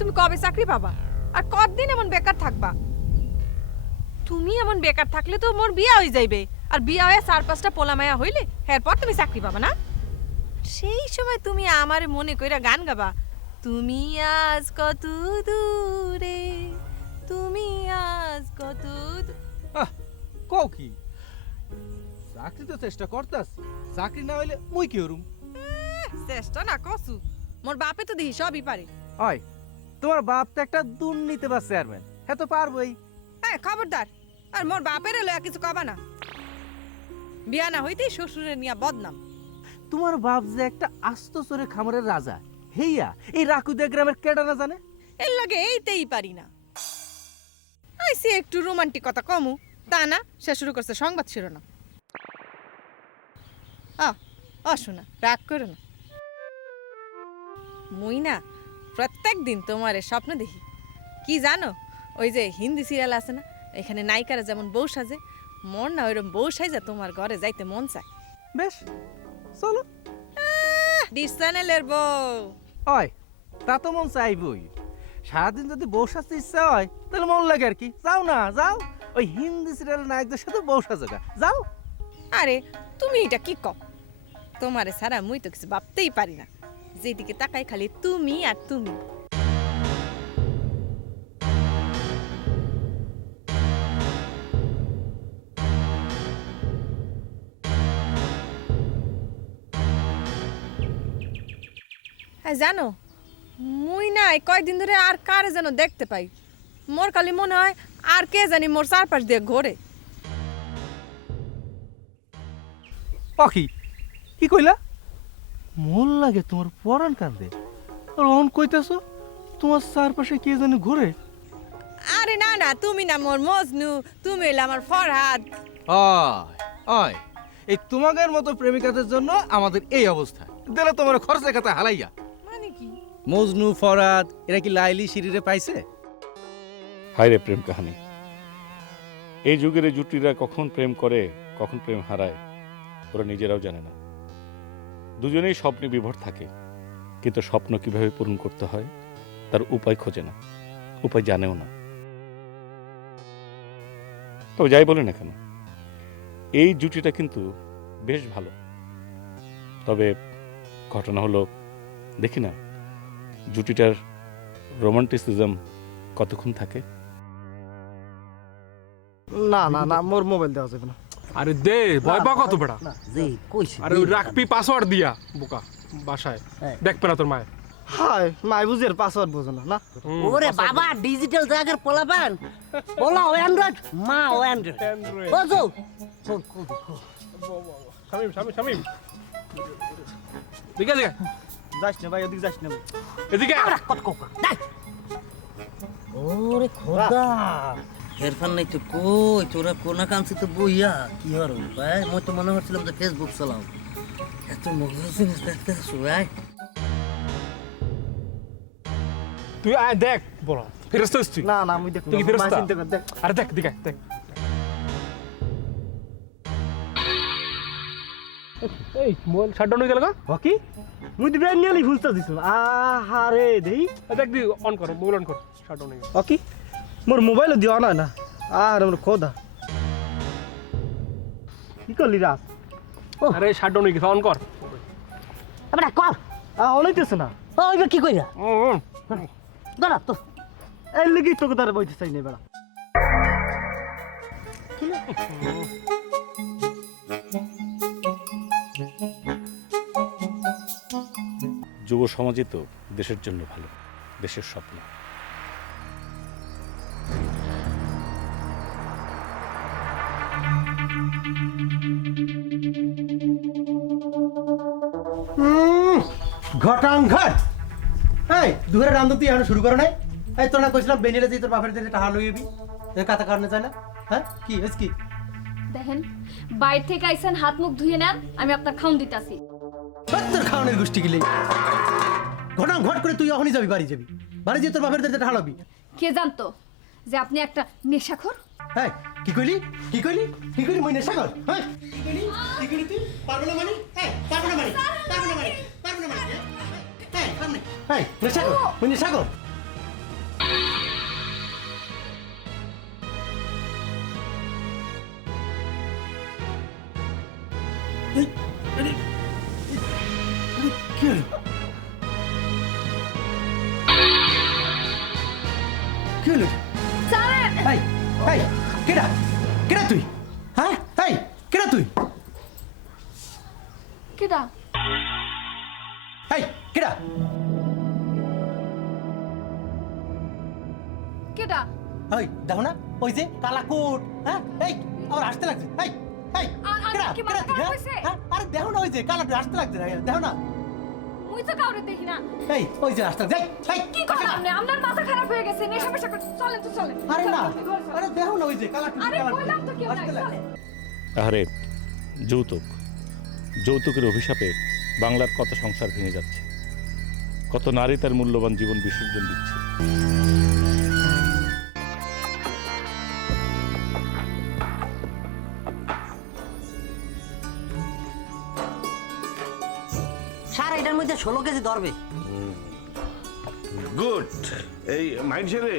তুমি কবে চাকরি পাবা আর কতদিন এমন বেকার থাকবা? তুমি এমন বেকার থাকলে তো মোর বিয়া হয়ে যাইবে, আর বিয়া হয়ে 4-5টা পোলা মায়া হইলে এরপর তুমি চাকরি পাবা না? সেই সময় তুমি আমারে মনে কইরা গান গাবা, তুমি আজ কত দূরে, তুমি আজ কত কও কি? চাকরি তো চেষ্টা করতাছি, চাকরি না হইলে মুই কি হরুম? চেষ্টা না কসু, মোর বাপে তো দেখি সবই পারে। হয় তোমার বাপ তো একটা দুর্নীতিবাজ চেয়ারম্যান, হ্যাঁ তো পারবই। হ্যাঁ খবরদার, আর মোর বাপের লয়া কিছু কবা না। বিয়া না হইতেই শ্বশুরের নিয়া বদনাম। তোমার বাপ যে একটা আস্ত চোরে খামারের রাজা, হেইয়া এই রাকুদিয়া গ্রামের কেডা না জানে? এর লগে এইতেই পারি না। আইসি একটু রোমান্টিক কথা কমু, তা না সে শুরু করছে সংবাদ শিরোনাম। শোনা রাগ করো না। মুই না প্রত্যেক দিন তোমার স্বপ্ন দেখি, কি জানো? ওই যে হিন্দি সিরিয়াল আছে না, এখানে নায়িকারা যেমন বউ সাজে, মন না ওইরকম বউ সাজে তোমার ঘরে যাইতে মন চায়। বেশ, চলো। ডিস চ্যানেলের বউ হয় তা তো মন চাইবই। সারাদিন যদি বউ সাজতে ইচ্ছা হয় তাহলে মন লাগে আর কি। যাও না, যাও ওই হিন্দি সিরিয়াল নায়কদের সাথে বউ সাজোগা, যাও। আরে তুমি এটা কি কও? তোমারে ছাড়া মুই তো কিছু ভাবতেই পারি না, যেদিকে তাকাই খালি তুমি আর তুমি। হ্যাঁ জানো, মুই না এই কয়েকদিন ধরে আর কারে যেন দেখতে পাই। মোর খালি মনে হয় আর কে জানি মোর চারপাশ দিয়ে ঘোরে। পাখি কি কইলা? মন লাগে তোমার পরাণ কান্দে, আর অন কইতাছো তোমার চারপাশে কে জানি ঘুরে? আরে না না, তুমি না মোর মজনু, তুমি হইলে আমার ফরহাদ। অয় এই তোমাদের মতো প্রেমিকাদের জন্য আমাদের এই অবস্থা। দিলে তোমার খরচের কথা হালাইয়া। মানে কি? মজনু ফরাদ এরা কি লাইলি শিরিরে পাইছে? হায় রে প্রেম কাহিনী। এই যুগের এই জুটিরা কখন প্রেম করে কখন প্রেম হারায় ওরা নিজেরাও জানে না। দুজনেই স্বপ্নে বিভোর থাকে, কিন্তু স্বপ্ন কিভাবে পূরণ করতে হয় তার উপায় খোঁজে না, উপায় জানেও না। তবে যাই বলে না কেন, এই জুটিটা কিন্তু বেশ ভালো। তবে ঘটনা হলো, দেখি না জুটিটার রোমান্টিসিজম কতক্ষণ থাকে। না না না, মোর মোবাইল দেওয়া যাবে না। আরে দে, ভয় পা কত বেড়া। জি কইছি। আরে ওই রাখবি পাসওয়ার্ড দিয়া বোকা বাসায় দেখবে না তোর মায়ের। হাই মাই বুঝের পাসওয়ার্ড বোঝো না না। ওরে বাবা, ডিজিটাল জায়গার পোলাপান বলা ও অ্যান্ড্রয়েড, মা ও অ্যান্ড্রয়েড বুঝো। শামিম শামিম শামিম দিকে দিকে যাস না ভাই, ওদিকে যাস না ভাই। এদিকে কত কোকা দেখ। ওরে খোদা, হেরফান নাই তো কই তোরা কোনা কাঞ্চি তো বইয়া কি হর ভাই? মই তো মনে হচ্ছিলাম যে ফেসবুক চালাও। এত মজা জিনিস দেখতে আসো ভাই। তুই আয় দেখ বড় ফেরস্ত তুই। না না, আমি দেখো তুই কি ফেরস্তা? মাই চিন্তা কর দেখ। আরে দেখ দিকে দেখ। এই মোবাইল শাটডাউন হয়ে গেল গা। বাকি মুই দিবে নিয়ালি ফুলতা দিছ। আহারে দেই দেখ দি অন কর, মোবাইল অন কর, শাটডাউন হয়ে গেল। বাকি মোর মোবাইল দিও না না। আর মোর খোদা কি করলি রাত? আরে শাটডাউন হয়ে গেছে, অন কর। আমরা কর অনাইতেছ না। ওই কি কইরা দাঁড়া তো। এই লাগি তোকে তার বইতে চাই না বেড়া। যুব সমাজই তো দেশের জন্য ভালো, দেশের স্বপ্ন। ঘটাংঘাট এই দুপুরে রান্ধন তুই এখন শুরু করো নাই? এই তোর না কইছিলাম বেনিলে যে তোর বাপের দিকে টাকা লইবি, এর কথা কারণে যায় না? হ্যাঁ কি এস কি? দেখেন, বাইরে থেকে আইসেন, হাত মুখ ধুয়ে নেন, আমি আপনার খাউন দিতাছি। তোর খাওয়ানোর গোষ্ঠী গিলে ঘটাং ঘট করে তুই এখনই যাবি, বাড়ি যাবি, বাড়ি যে তোর বাপের দিকে টাকা লবি। কে জানতো যে আপনি একটা নেশাখোর? হ্যাঁ কি কইলি কি কইলি কি কইলি? মই নেশা কর। হ্যাঁ কি কইলি কি কইলি? তুই পারবো না মানে? হ্যাঁ পারবো না মানে? পারবো না মানে? পারবো না মানে? হ্যাঁ পারবো না। হ্যাঁ নেশা কর, মই নেশা কর। কি হলো কি হলো ছাড়েন। এই এই কেডা কেডা তুই হ্যাঁ এই কেডা তুই কেডা? এই কেডা কেডা? এই দেখো না ওই যে কালা কোট হ্যাঁ এই আমার আসতে লাগছে এই এই আর কেডা কি কেডা মাথা তুই, খারাপ হ্যাঁ? হইছে? হ্যাঁ? আরে দেখো না ওই যে কালাটা আসতে লাগছে না দেখো না মুই তো কাউরে দেখি না। এই ওই যে আসতে লাগছে এই কি কথা আপনি? আপনার মাথা খারাপ হয়ে গেছে, নেশা পেশা করে চলেন তো চলেন। আরে না চলেন, ঘরে চলেন। আরে দেখো না ওই যে কালাটা আরে বললাম তো কেউ নাই, আসতে লাগছে চলেন। আরে যৌতুক, যৌতুকের অভিশাপে বাংলার কত সংসার ভেঙে যাচ্ছে, কত নারী তার মূল্যবান জীবন বিসর্জন দিচ্ছে। স্যার এটার মধ্যে 16 কেজি ধরবে। গুড। এই মাইন্ডসে রে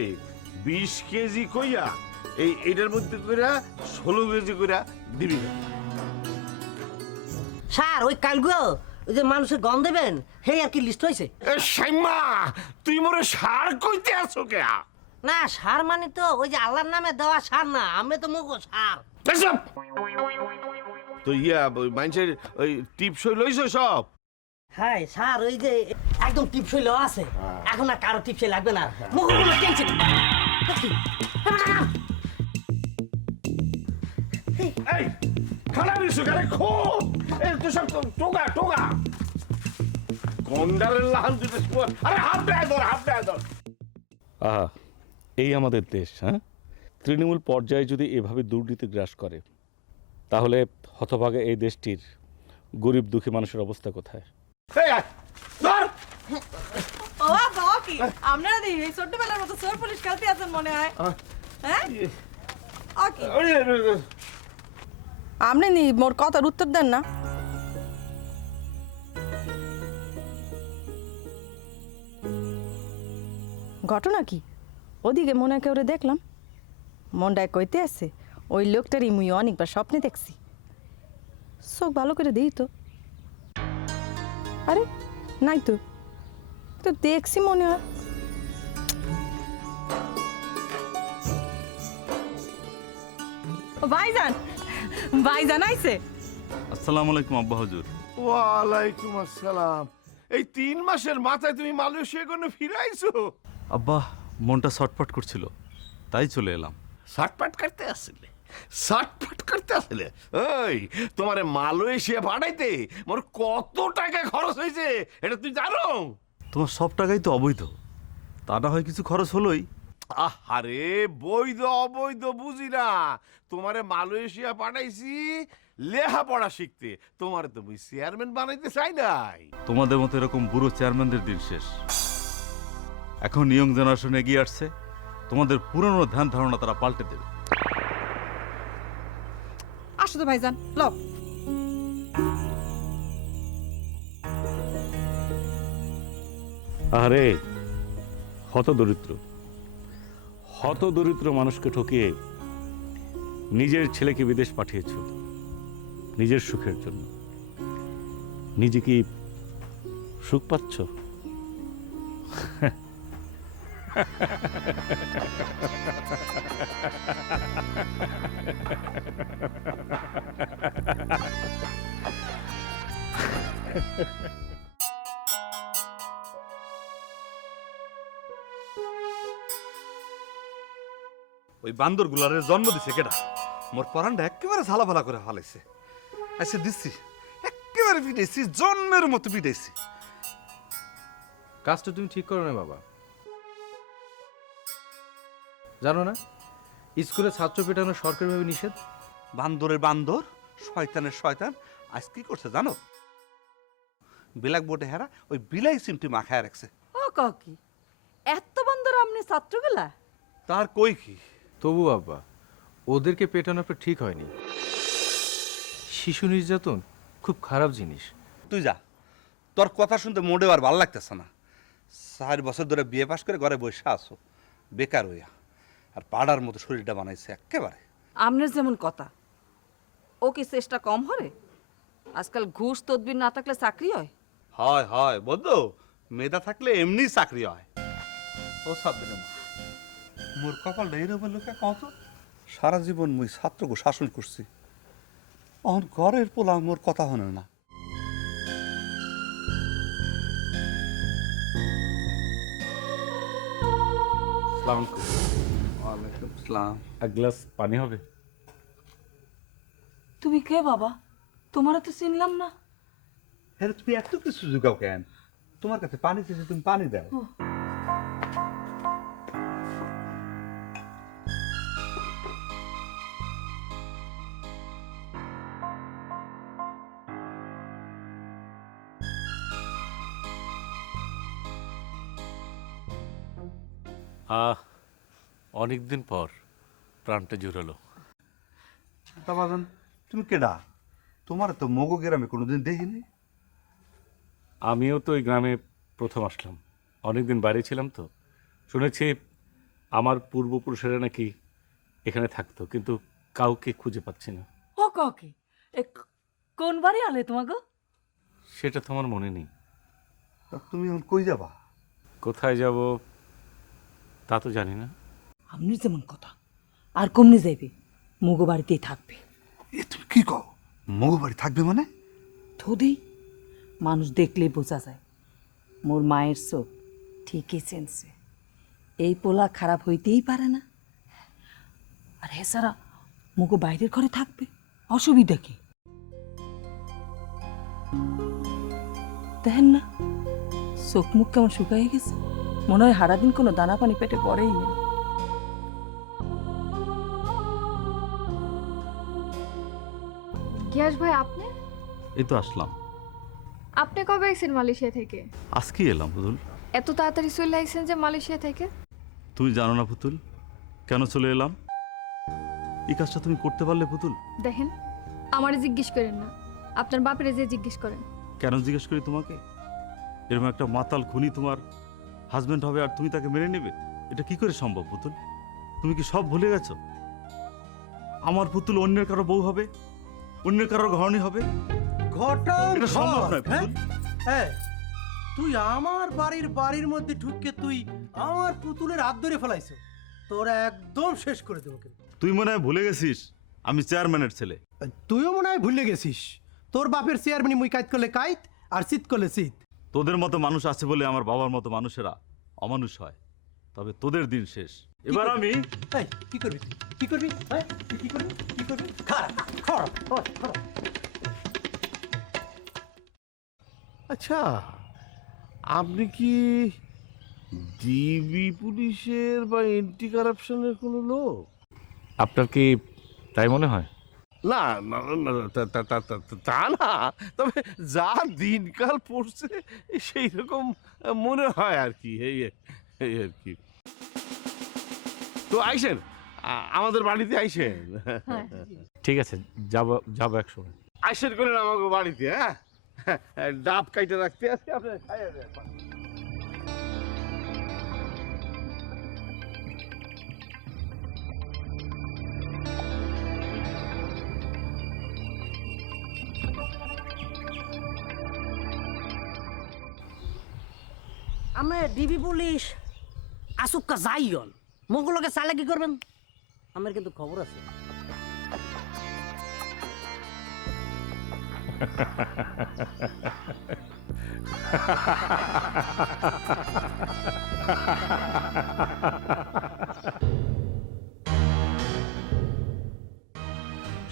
20 কেজি কইয়া এইটার মধ্যে কইরা 16 কেজি কইরা দিবি না। স্যার ওই কালগো ওই যে মানুষের গন দেবেন সেই আর কি লিস্ট হয়েছে। এ শাইমা, তুই মোরে সার কইতে আছো কে? না সার মানে তো ওই যে আল্লাহর নামে দেওয়া সার না, আমি তো মুখো সার। এসব তো মাইন্ডসের ওই টিপসই লইছো সব? হ্যাঁ স্যার ওই যে একদম টিপসই লওয়া আছে, এখন আর কারো টিপসই লাগবে না, মুখো কোনো টেনশন। এই খানা দিছো কেন? খো এই তো সব টোকা টোকা কন্ডারের লাহান দিতে। আরে হাত দেয় ধর, হাত দেয় ধর। আহা, এই আমাদের দেশ। হ্যাঁ, তৃণমূল পর্যায়ে যদি এভাবে দুর্নীতি গ্রাস করে, তাহলে হতভাগা এই দেশটির গরিব দুঃখী মানুষের অবস্থা কোথায়? এই আয়, ধর। ও বাবা কি আপনারা দেখি এই ছোটবেলার মতো চোর পুলিশ খেলতে আছেন মনে হয়, হ্যাঁ? ও কি আপনি নি মোর কথার উত্তর দেন না? ঘটনা কি? ওদিকে মনে হয় কেউরে দেখলাম, মনটায় কইতে আছে ওই লোকটারই মুই অনেকবার স্বপ্নে দেখছি। চোখ ভালো করে দেই তো। আরে নাই তো, তো দেখছি মনে হয়। ও ভাইজান, ভাইজান আইছে। আসসালামু আলাইকুম আব্বা হুজুর। ওয়ালাইকুম আসসালাম। এই 3 মাসের মাথায় তুমি মালয়েশিয়া কোনো ফিরাইছো? আব্বা মনটা ছটফট করছিল, তাই চলে এলাম। সাটপাট করতে আসলে, সাটপাট করতে আসলে। ওই তোমারে মালয়েশিয়া পাঠাইতে মোর কত টাকা খরচ হয়েছে এটা তুই জানো? তোমার সব টাকাই তো অবৈধ, তা না হয় কিছু খরচ হলোই। আরে বৈধ অবৈধ বুঝি না, তোমারে মালয়েশিয়া পাঠাইছি লেখাপড়া শিখতে, তোমারে তো মুই চেয়ারম্যান বানাইতে চাই নাই। তোমাদের মতো এরকম বুড়ো চেয়ারম্যানদের দিন শেষ। এখন ইয়ং জেনারেশন এগিয়ে আসছে, তোমাদের পুরনো ধ্যান ধারণা তারা পাল্টে দেবে। আসো তো ভাইজান, লও। আরে হতদরিদ্র, হতদরিদ্র মানুষকে ঠকিয়ে নিজের ছেলেকে বিদেশ পাঠিয়েছ নিজের সুখের জন্য। নিজে কি সুখ পাচ্ছ? ওই বান্দর গুলারের জন্ম দিছে কেডা? মোর পরানটা একেবারে ঝালাফালা করে ফালাইছে। আচ্ছা দিচ্ছি, একেবারে পিটাইছি, জন্মের মতো পিটাইছি। কাজটা তুমি ঠিক করো না বাবা। জানো না স্কুলে ছাত্র পেটানো সরকারিভাবে নিষেধ? বান্দরের বান্দর, শয়তানের শয়তান আজ কি করছে জানো? ব্ল্যাক বোর্ডে হেরা ওই বিলাই সিমটি মাখায় রাখছে। ও কাকি, এত বন্ধুরা আপনি ছাত্রগুলা? তার কই কি? তবু বাবা ওদেরকে পেটানো একটা ঠিক হয়নি। শিশু নির্যাতন খুব খারাপ জিনিস। তুই যা, তোর কথা শুনতে মোড়ে আর ভালো লাগতেছে না। 4 বছর ধরে বিয়ে পাশ করে ঘরে বসে আছো বেকার হইয়া, আর পাড়ার মতো শরীরটা বানাইছে একেবারে। আপনার যেমন কথা, ও কি চেষ্টা কম হরে? আজকাল ঘুষ তদবির না থাকলে চাকরি হয়? হ, হয় হয় বন্ধু, মেধা থাকলে এমনি চাকরি হয়। ও সাবধানে মোর কপালটা এরকম লোকে কত সারা জীবন মুই ছাত্রকে শাসন করছি, অহন ঘরের পোলা মোর কথা হনে না। আসসালামু আলাইকুম। ওয়ালাইকুম আসসালাম। এক গ্লাস পানি হবে? তুমি কে বাবা? তোমার তো চিনলাম না। হ্যাঁ, তুমি এত কিছু জুগাও কেন? তোমার কাছে পানি চেয়েছে, তুমি পানি দাও। অনেকদিন পর প্রাণটা জুড়ালো। তা বাজান, তুমি কেডা? তোমার তো মগো গ্রামে কোনোদিন দেখিনি। আমিও তো ওই গ্রামে প্রথম আসলাম, অনেকদিন বাইরে ছিলাম তো। শুনেছি আমার পূর্বপুরুষেরা নাকি এখানে থাকতো, কিন্তু কাউকে খুঁজে পাচ্ছি না। ও কাকে? কোন বাড়ি আলে তোমাকে? সেটা তো আমার মনে নেই। তা তুমি এখন কই যাবা? কোথায় যাব তা তো জানি না। আপনি যেমন কথা আর কমনি যাইবে, মুগো বাড়িতেই থাকবে। এ তুমি কি কও? মগো বাড়ি থাকবে মানে? থোদি মানুষ দেখলেই বোঝা যায় মোর মায়ের চোখ ঠিকই চেনছে। এই পোলা খারাপ হইতেই পারে না। আর হেসারা মুগো বাইরের ঘরে থাকবে, অসুবিধা কি? দেখেন না চোখ মুখ কেমন শুকাই গেছে, মনে হয় সারাদিন কোনো দানা পানি পেটে পড়েই নেই। গিয়াস ভাই, আপনি এই তো আসলাম। আপনি কবে আইছেন মালয়েশিয়া থেকে? আজকে এলাম পুতুল। এত তাড়াতাড়ি চলে আইছেন যে মালয়েশিয়া থেকে? তুমি জানো না পুতুল কেন চলে এলাম? এই কাজটা তুমি করতে পারলে পুতুল? দেখেন, আমারে জিজ্ঞেস করেন না, আপনার বাপেরে যে জিজ্ঞেস করেন। কেন জিজ্ঞেস করি তোমাকে? এরকম একটা মাতাল খুনি তোমার হাজবেন্ড হবে আর তুমি তাকে মেনে নেবে? এটা কি করে সম্ভব পুতুল? তুমি কি সব ভুলে গেছো? আমার পুতুল অন্যের কারো বউ হবে, অন্যের কারো ঘরণী হবে? ঘটন এটা সম্ভব নয় পুতুল। হ্যাঁ, তুই আমার বাড়ির মধ্যে ঢুকে তুই আমার পুতুলের হাত ধরে ফেলাইছো। তোরা একদম শেষ করে দেবো কিন্তু। তুই মনে হয় ভুলে গেছিস আমি চেয়ারম্যানের ছেলে। তুইও মনে হয় ভুলে গেছিস, তোর বাপের চেয়ারম্যানি মুই কাইত করলে কাইত আর চিত করলে চিত। তোদের মতো মানুষ আছে বলে আমার বাবার মতো মানুষেরা অমানুষ হয়, তবে তোদের দিন শেষ। এবার আমি এই, কি করবি তুই? কি করবি? হ্যাঁ, তুই কি করবি? কি করবি? খারাপ খারাপ খারাপ। আচ্ছা, আপনি কি ডিবি পুলিশের বা এন্টি কারাপশনের কোনো লোক? আপনার কি তাই মনে হয়? না না, না, তা না, তবে যা দিনকাল পড়ছে সেই রকম মনে হয় আর কি। এই আর কি। তো আইসেন, আমাদের বাড়িতে আইসেন। ঠিক আছে, যাবো এক সময়। আইসেন করেন আমাকে বাড়িতে। হ্যাঁ, ডাব কাইটে রাখতে আছে আপনার। আমরা ডিবি পুলিশ আসুক্কা যাইয়ন মঙ্গলকে চালে কি করবেন? আমার কিন্তু খবর আছে।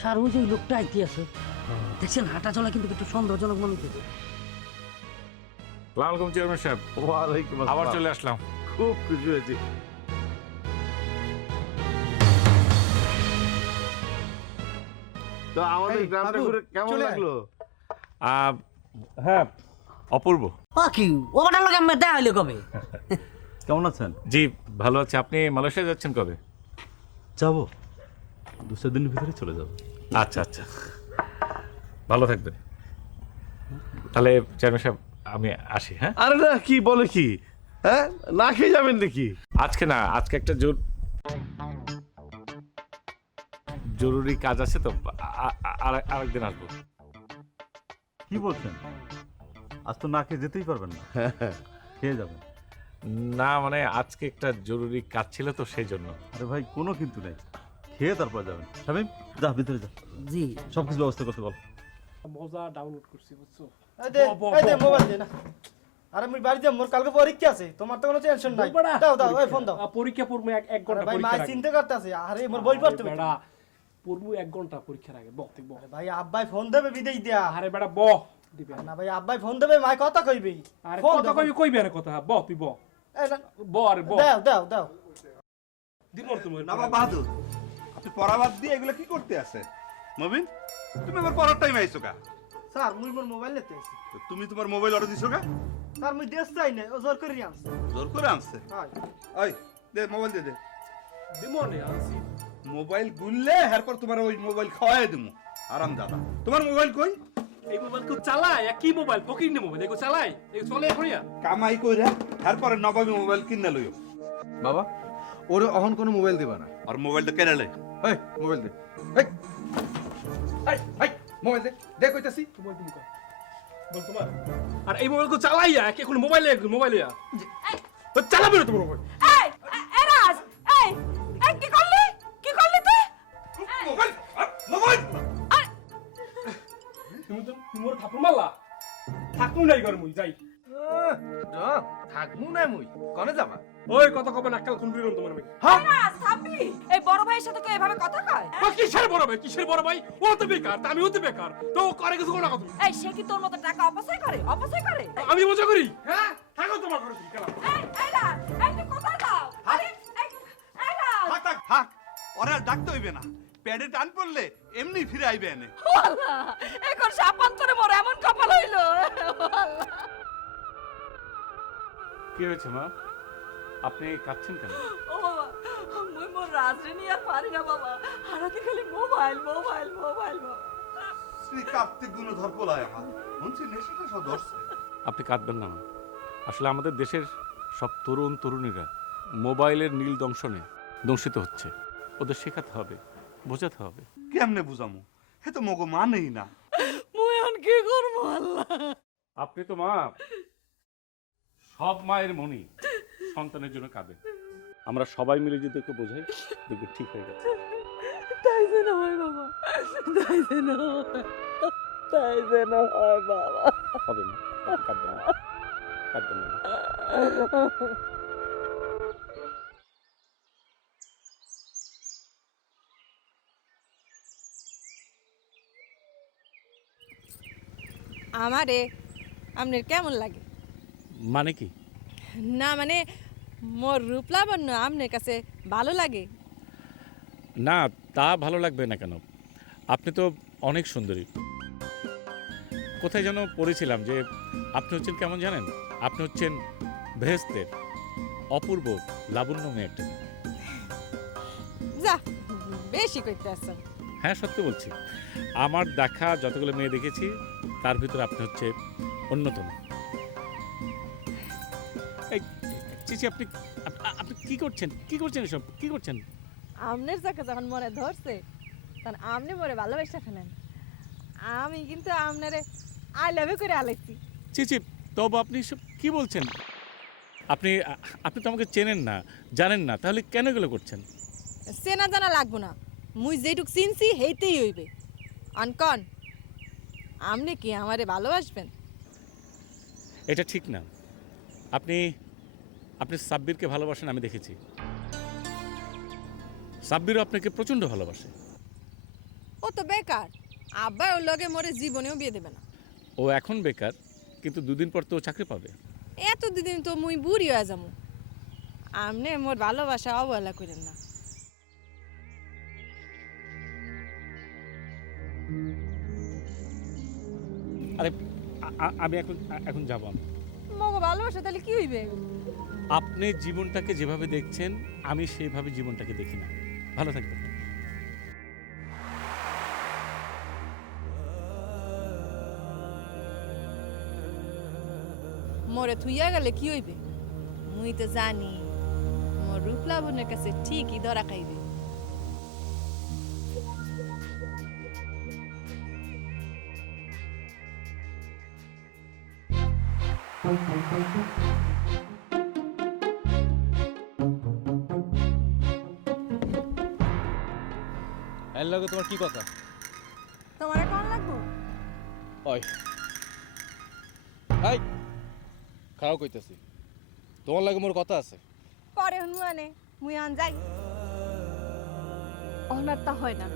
স্যার, ওই যে লোকটা আইতে আছে, দেখছেন হাঁটা চলা কিন্তু একটু সন্দেহজনক মনে হচ্ছে। আসসালামু আলাইকুম চেয়ারম্যান সাহেব। ওয়ালাইকুম আবার আসসালাম। চলে আসলাম। খুব খুশি হয়েছি। তো আমাদের এই, গ্রামটা বাবু, ঘুরে কেমন চলে আয়। লাগলো? হ্যাঁ, অপূর্ব। ও কি ওটার লোক আমি দেখা হইলে কবে? কেমন আছেন? জি ভালো আছে। আপনি মালয়েশিয়া যাচ্ছেন কবে? যাবো 2-4 দিনের ভিতরে চলে যাবো। আচ্ছা আচ্ছা, ভালো থাকবেন। তাহলে চেয়ারম্যান সাহেব আমি আসি। হ্যাঁ, আরে না, কি বলে কি? হ্যাঁ, না খেয়ে যাবেন নাকি? আজকে না, আজকে একটা জরুরি কাজ আছে তো, আরেকদিন আসবো। কি বলছেন? আজ তো না খেয়ে যেতেই পারবেন না, খেয়ে যাবেন। না মানে আজকে একটা জরুরি কাজ ছিল তো সেই জন্য। আরে ভাই কোনো কিন্তু নেই, খেয়ে তারপর যাবেন। শামিম যা ভিতরে যা, জি সব কিছু ব্যবস্থা করতে বল। মজা ডাউনলোড করছি বুঝছো। এই দে মোবাইল দে না। আরে মুই বাড়ি যাম, মোর কালকে পরীক্ষা আছে, তোমার তো কোনো টেনশন নাই। দাও দাও ওই ফোন দাও। পরীক্ষা পড়বো এক ঘন্টা ভাই পরীক্ষা মাই চিন্তা করতেছে, আরে মোর বই পড়তে হবে। বেড়া পড়বো 1 ঘন্টা পরীক্ষার আগে, বক তুই বক। ভাই আব্বাই ফোন দেবে বিদেশ দিয়া। আরে বেড়া বক দিবে না ভাই আব্বাই ফোন দেবে, মাই কথা কইবি। আরে ফোন কথা দাও। কইবি আরে কথা, বক তুই বক। এই না, ব আরে বক দাও দাও দাও। দিমর তুমি নবাব বাহাদুর, আপনি পড়াবাদ দিয়ে এগুলো কি করতে আছে? মবিন, তুমি আবার পড়ার টাইম আইছো কা? স্যার মুই মোর মোবাইল নিতে আইছি। তো তুমি তোমার মোবাইল অর্ডার দিছো কা? স্যার মুই দেশ চাই না, ও জোর করে আনছে। জোর করে আনছে? হয় ওই দে মোবাইল দে। দিমর নে আনছি। মোবাইল গুললে এরপর তোমার ওই মোবাইল খাওয়াই দিমু। আরাম দাদা, তোমার মোবাইল কই? এই মোবাইল কো চালায়, কি মোবাইল পকিং নে মোবাইল, এগো চালায়, এই চলে এখনিয়া। কামাই কইরা এরপর নবাবী মোবাইল কিনে লইও। বাবা ওর অহন কোনো মোবাইল দিবা না। আর মোবাইলটা কেনে লে। এই মোবাইল দে, এই এই মোবাইল দে, দে কইতাছি। তোমার দিন কর বল তোমার। আর এই মোবাইল কো চালাইয়া কি কোন মোবাইলে মোবাইলে তো চালাবে না তোমার মোবাইল। এই এরাজ, এই এই কি করলি? কি করলি তুই? মোবাইল মোবাইল তুমি তো মোর থাপড় মারলা। থাকু নাই ঘর মুই যাই। থাকমু না মুই কনে যাবা? ওই কথা কবে নাকাল খুন করিলাম তোমার আমি। এরাজ থামবি। এই বড় ভাইয়ের সাথে কেউ এভাবে কথা কয়? ও কিসের বড় ভাই, কিসের বড় ভাই? ও তো বেকার, তা আমিও তো বেকার, তো ও করে কিছু কোন কথা। এই সে কি তোর মতো টাকা অপচয় করে? অপচয় করে? আমি মজা করি? হ্যাঁ থাকো তোমার ঘরে তুমি কেন? এই এরাজ, এই তুই কোথায় যাও? আরে এই এরাজ। থাক থাক থাক, ওরা ডাকতে হইবে না। প্যাডে টান পড়লে এমনি ফিরে আইবে এনে। আল্লাহ, এখন সাপান্তরে মোর এমন কপাল হইলো। আল্লাহ। কি হয়েছে মা, আপনি কাঁদছেন কেন? ও বাবা, মুই মোর রাজরে নিয়ে আর পারি না বাবা। হারাতে খালি mobile mobile mobile. Shri Kartik গুণধর পোলায় আমার মনছি নেশাটা সব ধরছে। আপনি কাঁদবেন না মা। আসলে আমাদের দেশের সব তরুণ তরুণীরা মোবাইলের নীল দংশনে দংশিত হচ্ছে। ওদের শেখাতে হবে, বোঝাতে হবে। কেমনে বুঝামু? হে তো মগো মানেই না। মুই এখন কি করবো আল্লাহ? আপনি তো মা, সব মায়ের মনই সন্তানের জন্য কাঁদে। আমরা সবাই মিলে যদি ওকে বোঝাই, দেখবে ঠিক হয়ে গেছে। তাই যেন হয় বাবা, তাই যেন হয়, তাই যেন হয় বাবা। হবে না, আপনি কাঁদবেন না, কাঁদবেন না। আমারে আপনার কেমন লাগে? মানে কি? না মানে মোর রূপ লাবণ্য আপনার কাছে ভালো লাগে? না, তা ভালো লাগবে না কেন? আপনি তো অনেক সুন্দরী। কোথায় যেন পড়েছিলাম যে আপনি হচ্ছেন কেমন জানেন? আপনি হচ্ছেন বেহেশতের অপূর্ব লাবণ্যময় একটা মেয়ে। যা বেশি কইতে আসছেন। হ্যাঁ সত্যি বলছি, আমার দেখা যতগুলো মেয়ে দেখেছি তার ভিতরে আপনি হচ্ছে অন্যতম। এই চিচি, আপনি আপনি কি করছেন? কি করছেন এসব? কি করছেন? আপনার চোখে যখন মনে ধরছে তখন আপনি মরে ভালোবাসা ফেলেন। আমি কিন্তু আপনারে আই লাভ ইউ করে আলাইছি। চিচি, তবে আপনি সব কি বলছেন? আপনি আপনি তো আমাকে চেনেন না, জানেন না, তাহলে কেন এগুলো করছেন? চেনা জানা লাগবো না, মুই যেটুক চিনছি সেইতেই হইবে। আনকন আপনি কি আমারে ভালোবাসবেন? এটা ঠিক না। আপনি আপনি সাব্বিরকে ভালোবাসেন, আমি দেখেছি। সাব্বিরও আপনাকে প্রচণ্ড ভালোবাসে। ও তো বেকার, আব্বা ওর লগে মরে জীবনেও বিয়ে দেবে না। ও এখন বেকার, কিন্তু দুদিন পর তো ও চাকরি পাবে। এত দিন তো মুই বুড়ি হয়ে যাবো। আপনি মোর ভালোবাসা অবহেলা করেন না। আরে আমি এখন এখন যাব। মগো ভালোবাসা তাহলে কি হইবে? আপনি জীবনটাকে যেভাবে দেখছেন আমি সেইভাবে জীবনটাকে দেখি না। ভালো থাকবেন। মোরে থুইয়া গেলে কি হইবে? মুই তো জানি মোর রূপ লাবণ্যের কাছে ঠিকই ধরা খাইবে। এর লগে তোমার কি কথা? তোমার কেমন লাগবো? ওই এই খাও কইতাছি, তোমার লাগে মোর কথা আছে। পরে হুনমু আনে মুই আন যাই। অনার তা হয় না।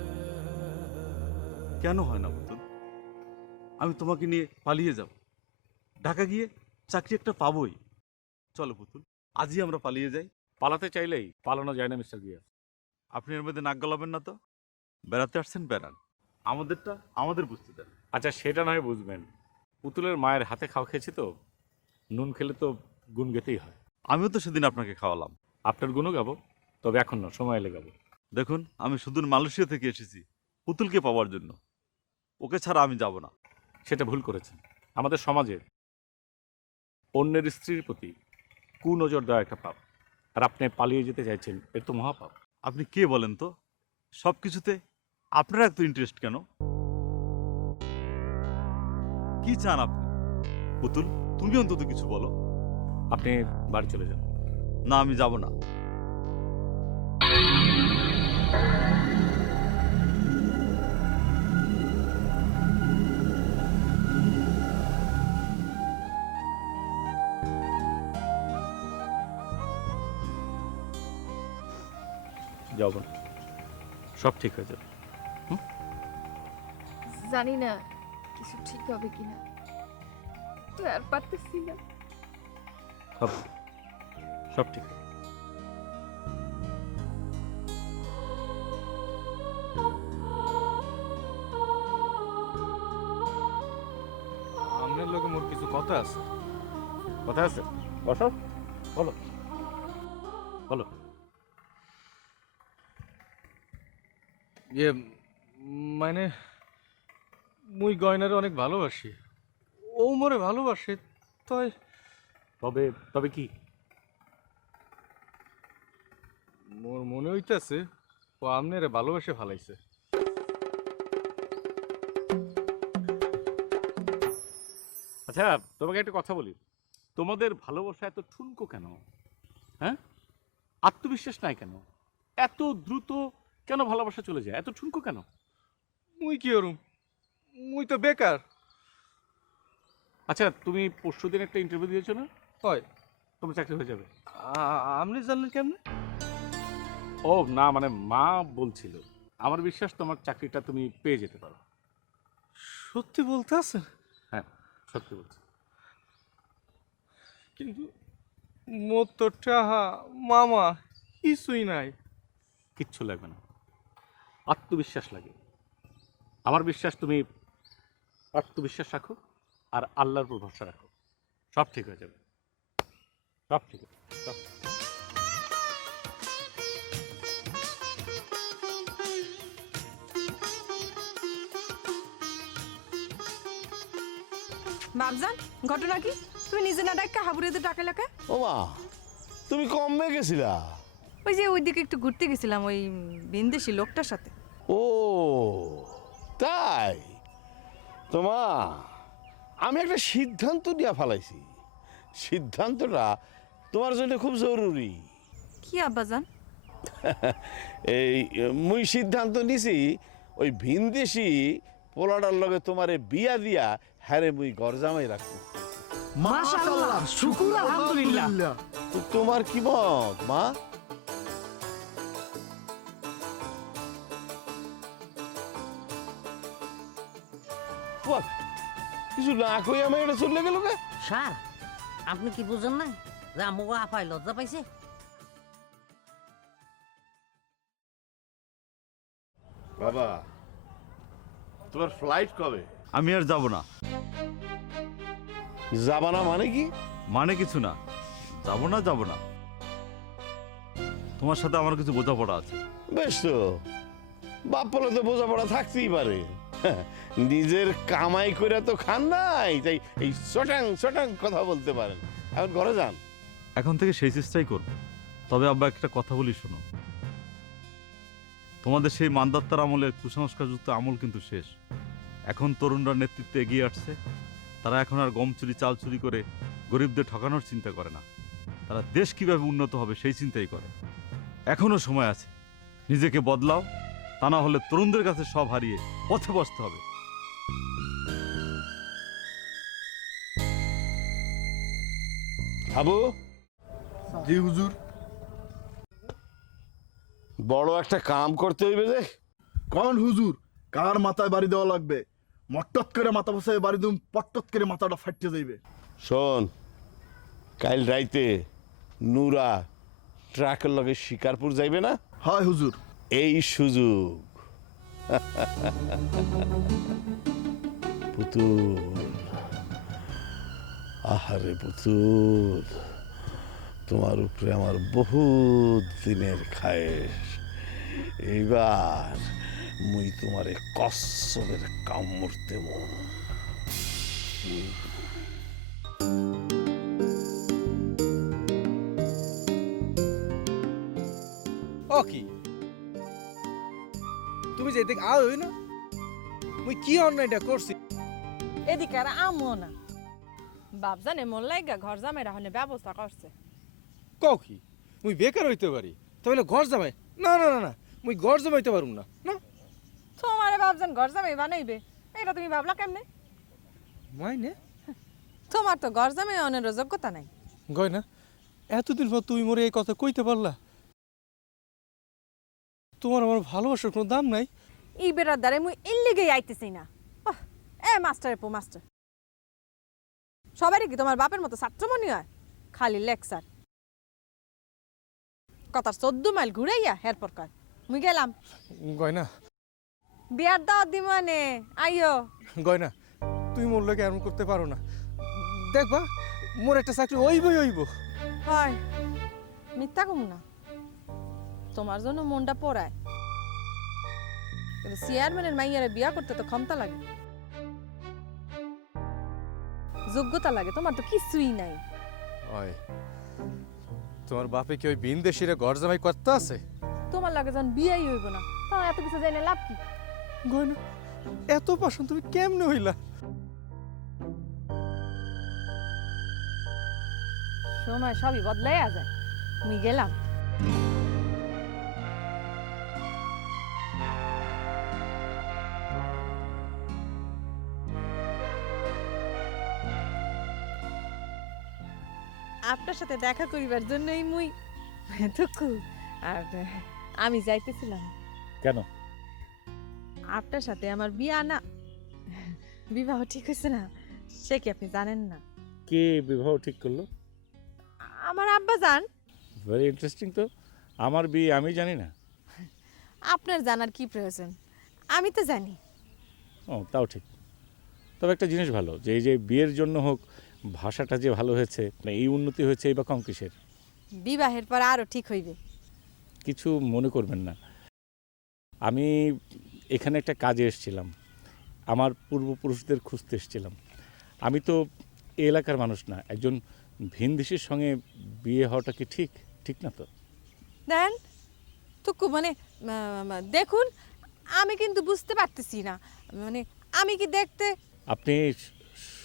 কেন হয় না পুতুল? আমি তোমাকে নিয়ে পালিয়ে যাব, ঢাকা গিয়ে চাকরি একটা পাবোই। চলো পুতুল, আজই আমরা পালিয়ে যাই। পালাতে চাইলেই পালানো যায় না মিস্টার গিয়াস। আপনি এর মধ্যে নাক গলাবেন না তো। বেড়াতে আসছেন বেড়ান, আমাদেরটা আমাদের বুঝতে দেন। আচ্ছা সেটা নয় বুঝবেন, পুতুলের মায়ের হাতে খাওয়া খেয়েছি তো, নুন খেলে তো গুণ গেতেই হয়। আমিও তো সেদিন আপনাকে খাওয়ালাম। আপনার গুণও গাবো, তবে এখন না, সময় এলে গাবো। দেখুন, আমি সুদূর মালয়েশিয়া থেকে এসেছি পুতুলকে পাওয়ার জন্য। ওকে ছাড়া আমি যাব না। সেটা ভুল করেছেন। আমাদের সমাজে অন্যের স্ত্রীর প্রতি কুনজর দেওয়া একটা পাপ, আর আপনি পালিয়ে যেতে চাইছেন, এর তো মহাপাপ। আপনি কে বলেন তো? সব কিছুতে আপনার এত ইন্টারেস্ট কেন? কি চান আপনি? পুতুল, তুমি অন্তত কিছু বলো। আপনি বাড়ি চলে যান। না, আমি যাব না। যাবো না, সব ঠিক হয়ে যাবে। জানি না কিছু ঠিক হবে কিনা, তো আর পারতেছি না। হবে, সব ঠিক হবে। আপনার লগে মোর কিছু কথা আছে। কথা আছে? বসো, বলো বলো। ইয়ে মানে মুই গয়নারে অনেক ভালোবাসি, ও মোরে ভালোবাসে, তাই তবে তবে কি? মোর মনে হইতাছে ও আপনারে ভালোবাসে ফালাইছে। আচ্ছা তোমাকে একটা কথা বলি, তোমাদের ভালোবাসা এত ঠুনকো কেন? হ্যাঁ, আত্মবিশ্বাস নাই কেন? এত দ্রুত কেন ভালোবাসা চলে যায়? এত ঠুনকো কেন? মুই কি করুম, মুই তো বেকার। আচ্ছা তুমি পরশুদিন একটা ইন্টারভিউ দিয়েছো না? হয়, তোমার চাকরি হয়ে যাবে। আপনি জানলেন কেমনে? ও না, মানে মা বলছিল। আমার বিশ্বাস তোমার চাকরিটা তুমি পেয়ে যেতে পারো। সত্যি বলতে আছেন? হ্যাঁ, সত্যি বলছি। কিন্তু মোর তো টাহা মামা কিছুই নাই। কিচ্ছু লাগবে না, আত্মবিশ্বাস লাগে। আমার বিশ্বাস তুমি আত্মবিশ্বাস রাখো আর আল্লাহর উপর ভরসা রাখো, সব ঠিক হয়ে যাবে। সব ঠিক আছে, সব ঠিক। বাবজান, ঘটনা কি? তুমি নিজে না ডাক্কা হাবুড়িতে টাকা লেখা? ও মা, তুমি কমবে গেছিলা? ওই যে ওইদিকে একটু ঘুরতে গেছিলাম ওই বিন্দেশি লোকটার সাথে। ও তাই? তোমা, আমি একটা সিদ্ধান্ত নিয়ে ফেলাইছি। সিদ্ধান্তটা তোমার জন্য খুব জরুরি। কি আব্বাজান? এই মুই সিদ্ধান্ত নিছি, ওই ভিনদেশি পোলাটার লগে তোমারে বিয়া দিয়া হ্যারে মুই ঘর জামাই রাখবো। মাশাআল্লাহ, শুকর আলহামদুলিল্লাহ। তো তোমার কি মত মা? What? কিছু না কই আমি এটা চলে গেল কে? স্যার, আপনি কি বুঝেন না যে আমাকে আপায় লজ্জা পাইছে? বাবা, তোমার ফ্লাইট কবে? আমি আর যাব না। যাবা না মানে কি? মানে কিছু না, যাব না যাব না। তোমার সাথে আমার কিছু বোঝাপড়া আছে। বেশ তো, বাপ বলে তো বোঝাপড়া থাকতেই পারে। নিজের কামাই করে তো খান নাই, তাই এই চটাং চটাং কথা বলতে পারেন। এখন ঘরে যান। এখন থেকে সেই চেষ্টাই করব। তবে আব্বা, একটা কথা বলি শোনো, তোমাদের সেই মান্দাত্তার আমলের কুসংস্কারযুক্ত আমল কিন্তু শেষ। এখন তরুণরা নেতৃত্বে এগিয়ে আসছে, তারা এখন আর গম চুরি চাল চুরি করে গরিবদের ঠকানোর চিন্তা করে না, তারা দেশ কিভাবে উন্নত হবে সেই চিন্তাই করে। এখনো সময় আছে, নিজেকে বদলাও, তা না হলে তরুণদের কাছে সব হারিয়ে পথে বসতে হবে। আবু, জি হুজুর। বড় একটা কাম করতে হইবে যে। কোন হুজুর, কার মাথায় বাড়ি দেওয়া লাগবে? মট্টত করে মাথা বসায় বাড়ি দুম, পট্টত করে মাথাটা ফাটতে যাইবে। শোন, কাল রাইতে নুরা ট্রাকের লগে শিকারপুর যাইবে না? হয় হুজুর। এই সুযোগ। পুতুল, আহারে পুতুল, তোমার উপরে আমার বহুত দিনের খায়েশ। এইবার মুই তোমারে কসমের কামড় দেব। ও কি তুমি যে দেখ আও হই না, মুই কি অন্যায়টা করছি? এদিকে আর আমো না, বাপ জানে মন লাগা ঘর জামাই রাখনে ব্যবস্থা করছে। কও কি মুই বেকার হইতে পারি, তাহলে ঘর জামাই? না না না না, মুই ঘর জামাইতে পারুম না। না তোমারে বাপজান ঘর জামাই বানাইবে, এটা তুমি ভাবলা কেমনে? মাইনে তোমার তো ঘর জামাই অনের যোগ্যতা নাই। গয়না, এতদিন পর তুমি মোরে এই কথা কইতে পারলা? তোমার আমার ভালোবাসার কোনো দাম নাই? এই বেড়ার দ্বারে মুই ইল্লিগেই আইতেছি না। এ মাস্টার পো মাস্টার, সবারই কি তোমার বাপের মতো ছাত্র মনে হয়? খালি লেকচার, কথার 14 মাইল ঘুরাইয়া হেরপর কয় মুই গেলাম। গয়না, বিয়ার দাওয়াত দিমানে আইও। গয়না, তুমি মোর লোকে এমন করতে পারো না। দেখবা মোর একটা চাকরি ওইবই ওইব। হয় মিথ্যা কম না, তোমার জন্য মনটা পড়ায়, কিন্তু চেয়ারম্যানের মাইয়ারে বিয়া করতে তো ক্ষমতা লাগে, যোগ্যতা লাগে, তোমার তো কিছুই নাই। ওই তোমার বাপে কি ওই বিনদেশিরে ঘর জামাই করতে আছে? তোমার লাগে যখন বিয়াই হইব না, তখন এত কিছু জানে লাভ কি? গয়না, এত পাশন তুমি কেমনে হইলা? সময় সবই বদলাইয়া যায়। মুই গেলাম। আপনার সাথে দেখা করিবার জন্যই মুই দুঃখু আর আমি যাইতেছিলাম। কেন? আপনার সাথে আমার বিয়া না, বিবাহ ঠিক হয়েছে না, সে কি আপনি জানেন না? কে বিবাহ ঠিক করলো? আমার আব্বা জান। ভেরি ইন্টারেস্টিং তো। আমার বিয়ে আমি জানি না? আপনার জানার কি প্রয়োজন, আমি তো জানি। ও, তাও ঠিক। তবে একটা জিনিস ভালো, যে এই যে বিয়ের জন্য হোক, ভাষাটা যে ভালো হয়েছে, এই উন্নতি হয়েছে, এই বা কম কিসের? বিবাহের পর আরো ঠিক হইবে। কিছু মনে করবেন না, আমি এখানে একটা কাজে এসেছিলাম, আমার পূর্বপুরুষদের খুঁজতে এসেছিলাম। আমি তো এই এলাকার মানুষ না, একজন ভিনদেশীর সঙ্গে বিয়ে হওয়াটা কি ঠিক? ঠিক না তো? দেন টুকু মানে দেখুন, আমি কিন্তু বুঝতে পারতেছি না, মানে আমি কি দেখতে? আপনি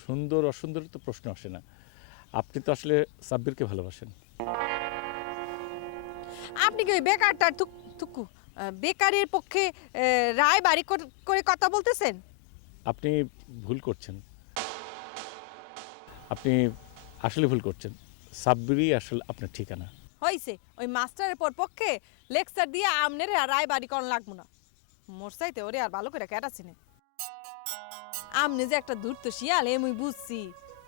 সুন্দর অসুন্দর তো প্রশ্ন আসে না, আপনি তো আসলে সাব্বিরকে ভালোবাসেন। আপনি কি ওই বেকারটার টুকু বেকারের পক্ষে রায় বাড়ি করে কথা বলতেছেন? আপনি ভুল করছেন, আপনি আসলে ভুল করছেন। সাব্বিরই আসলে আপনার ঠিকানা। হইছে, ওই মাস্টারের পক্ষে লেকচার দিয়ে আমনের আর রায় বাড়ি করানো লাগবো না। মোর চাইতে ওরে আর ভালো করে কেটাছি না। আমনে যে একটা ধূর্ত শিয়াল, এ মুই বুঝছি।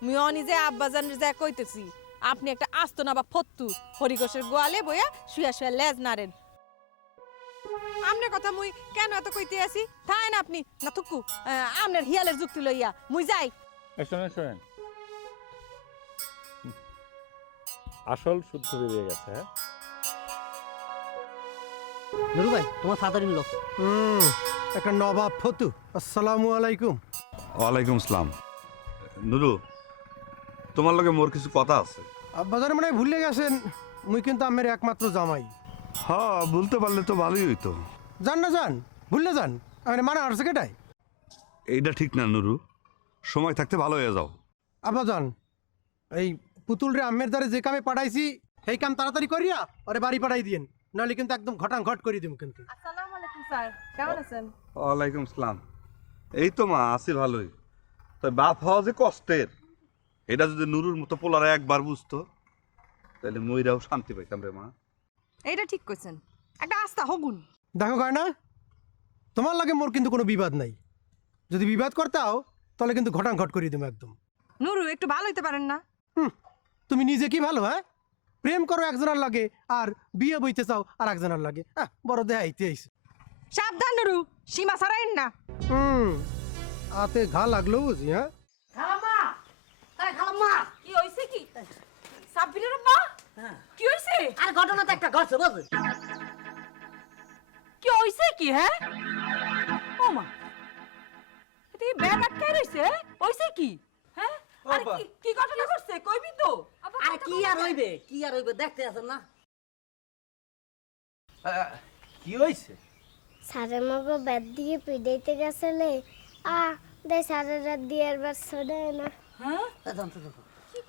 মুই অনি যে আব্বাজানের যা কইতেছি, আপনি একটা আস্ত না বা ফত্তু, হরিঘোষের গোয়ালে বইয়া শুয়া শুয়া লেজ নাড়েন। আমনের কথা মুই কেন এত কইতে আসি? থাকেন আপনি না থুকু, আমনের হিয়ালের যুক্তি লইয়া মুই যাই। শোনেন শোনেন, আসল শুদ্ধ বেরিয়ে গেছে। হ্যাঁ, নুরু ভাই, তোমার ফাদার ইন ল। একটা নবাব ফতু। আসসালামু আলাইকুম। ওয়ালাইকুম আসসালাম। নুরু, তোমার লগে মোর কিছু কথা আছে। আব্বাজান মানে ভুলে গেছেন, মুই কিন্তু আমের একমাত্র জামাই। হ্যাঁ, বলতে পারলে তো ভালোই হইতো। যান না যান, ভুললে যান, আমি মানা আসছে কেটাই। এইটা ঠিক না নুরু, সময় থাকতে ভালো হয়ে যাও। আব্বাজান এই পুতুল রে আম্মের দ্বারে যে কামে পাঠাইছি সেই কাম তাড়াতাড়ি করিয়া আরে বাড়ি পাঠাই দিয়েন, নাহলে কিন্তু একদম ঘটাং ঘট করে দিব কিন্তু। আসসালামু আলাইকুম স্যার, কেমন আছেন? ওয়ালাইকুম সালাম। এই তো মা আছি ভালোই। তাই বাপ হওয়া যে কষ্টের, এটা যদি নুরুর মতো পোলারা একবার বুঝতো তাহলে মইরাও শান্তি পাইতাম রে মা। এইটা ঠিক কইছেন, একটা আস্থা হগুন। দেখো গয়না, তোমার লাগে মোর কিন্তু কোনো বিবাদ নাই। যদি বিবাদ করতাও তাহলে কিন্তু ঘটাং ঘট করে দিব একদম। নুরু একটু ভালো হইতে পারেন না? তুমি নিজে কি ভালো, হ্যাঁ? প্রেম করো একজনের লাগে আর বিয়ে বইতে চাও আর একজনের লাগে, বড় দেখাইতে আইছে। সাবধান নুরু, সীমা ছাড়াইন না। আতে ঘা লাগলো বুঝি, হ্যাঁ? খালাম্মা, এই খালাম্মা, কি হইছে কি? সাব্বিরের মা? কি হইছে? আর ঘটনা তো একটা ঘটছে বুঝলি? কি হইছে কি, হ্যাঁ? ও মা, এতে কি ব্যাগ আটকায় রইছে? হইছে কি? হ্যাঁ? আরে কি ঘটনা ঘটছে কইবি তো? আর কি আর হইবে দেখতে আছেন না? কি হইছে? সারে মগো ব্যাট দিয়ে পিড়াইতে গেছিলে দে সারে রাত দিয়ে আর বার ছড়ে না। হ্যাঁ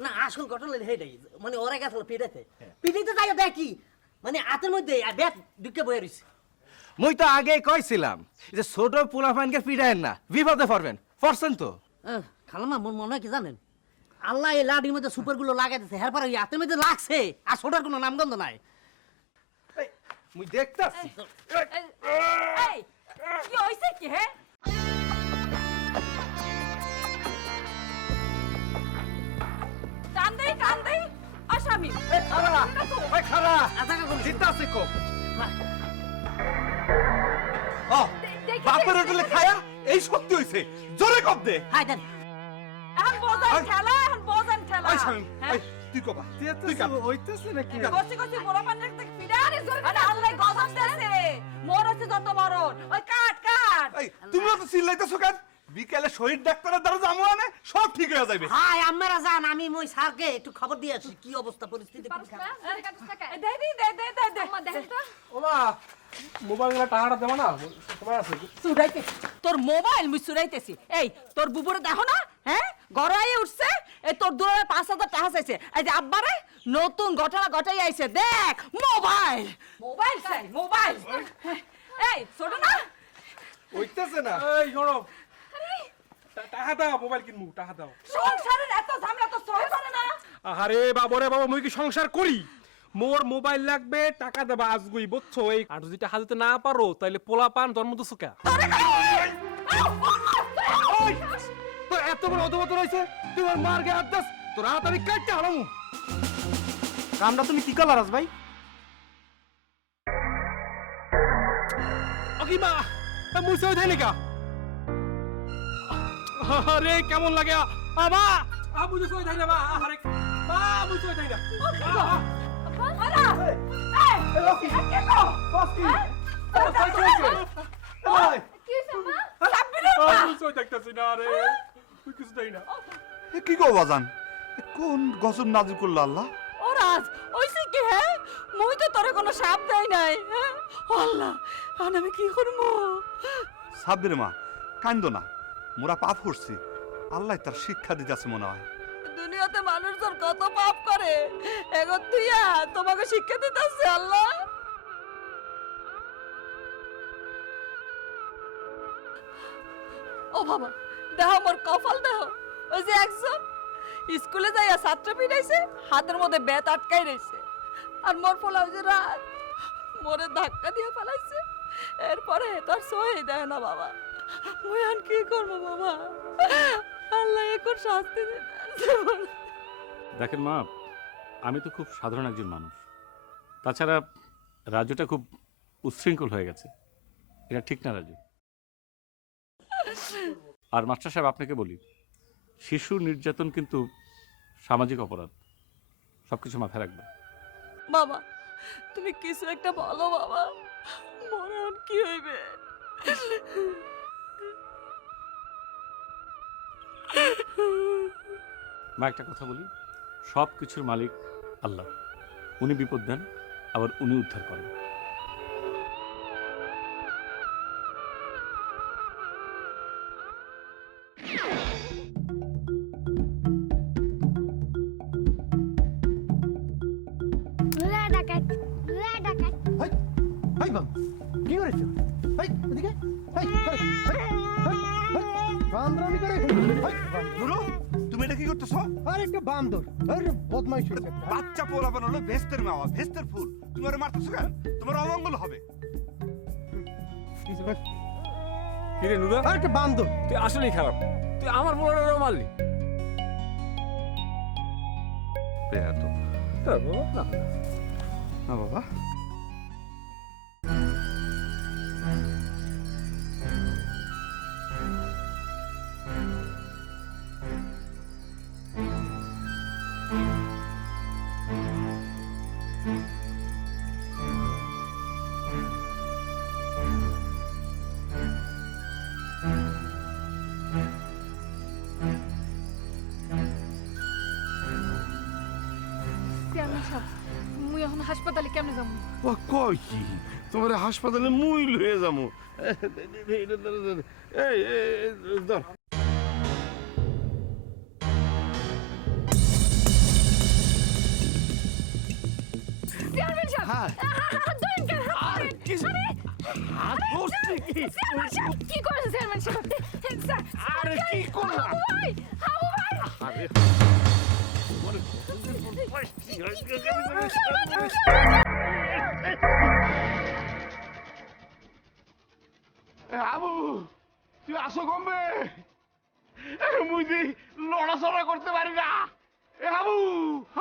না, আসল ঘটনা হেটাই, মানে ওরা গেছিল পিড়াইতে যাই দেখি মানে হাতের মধ্যে ব্যাট ঢুকে বয়ে রইছে। মুই তো আগেই কইছিলাম যে ছোট পোলাপানকে পিটায়েন না, বিপদে পড়বেন। পড়ছেন তো? খালাম্মা মোর মনে হয় কি জানেন, আল্লাহ এই লাডির মধ্যে সুপারগুলো লাগাই দিচ্ছে, এরপরে হাতের মধ্যে লাগছে আর ছোটার কোনো নামগন্ধ নাই। মুই দেখতাছি। এই কি হইছে কি, হ্যাঁ? কান দেই আসামি। খারা, ওই খারা, আচ্ছা কোন জিতাছে কো। বাপের হোটেলে খায়া এই সত্যি হইছে, জোরে কব দে। হাই দেন এখন বোঝান খেলা। ওই শামিম, ওই তুই কবা। তুই কব। হইতেছে নাকি? কসি বড় পান্ডার থেকে ফিডারে জোরে। আরে আল্লাহ গজব দেছে। মোর হচ্ছে যত মরণ। ওই কাট। এই তুমিও তো চিল্লাইতেছো কেন? বিকেলে শহীদ ডাক্তারের দ্বারা যাবো আনে, সব ঠিক হয়ে যাবে। হাই আমরা যান, আমি মই স্যারকে একটু খবর দিয়ে আসি কি অবস্থা পরিস্থিতি। দে মা দেখ তো। ওমা মোবাইলটা টাকাটা দেবা না, সময় আছে। চুরাইতেছি তোর মোবাইল মুই চুরাইতেছি। এই তোর বুবুরে দেখো না, হ্যাঁ গড়াইয়ে উঠছে। এই তোর দূরে 5,000 টাকা চাইছে। এই যে আব্বারে নতুন ঘটনা ঘটাই আইছে, দেখ মোবাইল চাই মোবাইল। এই ছোট না হইতেছে না। এই শোনো, টাকা দাও, মোবাইল কিনবো, টাকা দাও। সংসারের এত ঝামেলা তো সহ্য করে না। আরে বাবরে বাবা, মুই কি সংসার করি? মোর মোবাইল লাগবে, টাকা দেবা আজগুই, বুঝছো? এই আর যদি টাকা দিতে না পারো তাহলে পোলা পান জন্ম তো সুকা। তো এত বড় অধবত রয়েছে, তুই ওর মার গে আদাস, তোর হাত আমি কাটতে হারামু। কামটা তুমি কি করলা রাজ ভাই? ওকি মা, মুছে ওই ধানিকা। আরে কেমন লাগে আমা? বুঝছো ওই ধাইনা মা? আরে মা বুঝছো ওই ধাইনা। কি গো বাজান, কোন গজব নাজির করলো আল্লাহ? ও রাজ ওইছে কি, হ্যাঁ মুই তো তোরে কোনো সাপ দেই নাই। হ্যাঁ আল্লাহ, আর আমি কি করবো? সাব্বির মা কান্দো না, মোরা পাপ করছি, আল্লাহ তার শিক্ষা দিতেছে মনে হয়। দুনিয়াতে মানুষজন কত পাপ করে, এখন তুইয়া তোমাকে শিক্ষা দিতেছে আল্লাহ। ও বাবা, দেখো মোর কপাল দেখো। ওই যে একজন স্কুলে যাইয়া ছাত্র পিটাইছে, হাতের মধ্যে বেত আটকাই রয়েছে। আর মোর পোলা ওই যে রাত মোরে ধাক্কা দিয়ে ফেলাইছে। এরপরে তোর সই দেয় না বাবা। মুই আর কি করবো বাবা? আল্লাহ এখন শাস্তি দেন। দেখেন মা, আমি তো খুব সাধারণ একজন মানুষ। তাছাড়া রাজুটা খুব উচ্ছৃঙ্খল হয়ে গেছে, এটা ঠিক না রাজু। আর মাস্টার সাহেব আপনাকে বলি, শিশু নির্যাতন কিন্তু সামাজিক অপরাধ, সবকিছু মাথায় রাখবে। বাবা তুমি কিছু একটা বলো বাবা, মনে আর কি হইবে? মা একটা কথা বলি, সব কিছুর মালিক আল্লাহ, উনি বিপদ দেন আবার উনি উদ্ধার করেন। হাই বাম কি করেছো হাই এদিকে হাই হাই হাই বান্দরানি করে হাই নুরু তুমি এটা কি করতেছো? আর একটা বান্দর আরে বদমাইশ হয়েছে একটা। বাচ্চা পোলাপান হলো ভেস্তের মাওয়া, ভেস্তের ফুল। তুমি ওরে মারতেছো কেন? তোমার অমঙ্গল হবে। কিরে নুরা, আর একটা বান্দর। তুই আসলেই খারাপ। তুই আমার বলারও মারলি। বেয়াদব। তোর বাবা না। না বাবা। চেয়ারম্যান সাহেব মুই এখন হাসপাতালে কেমনে যাবো? ও কয় কি তোমার হাসপাতালে মুই লয়ে যাবো। এই ধর চেয়ারম্যান সাহেব হাত ধরেন কেন? আর কি হাত ধরছি কি? চেয়ারম্যান সাহেব কি করেছে চেয়ারম্যান সাহেব? স্যার আরে কি করলাম? হাবু ভাই আরে আবু তুই আসো কমবে, মুই দি লড়াচড়া করতে পারি না। আবু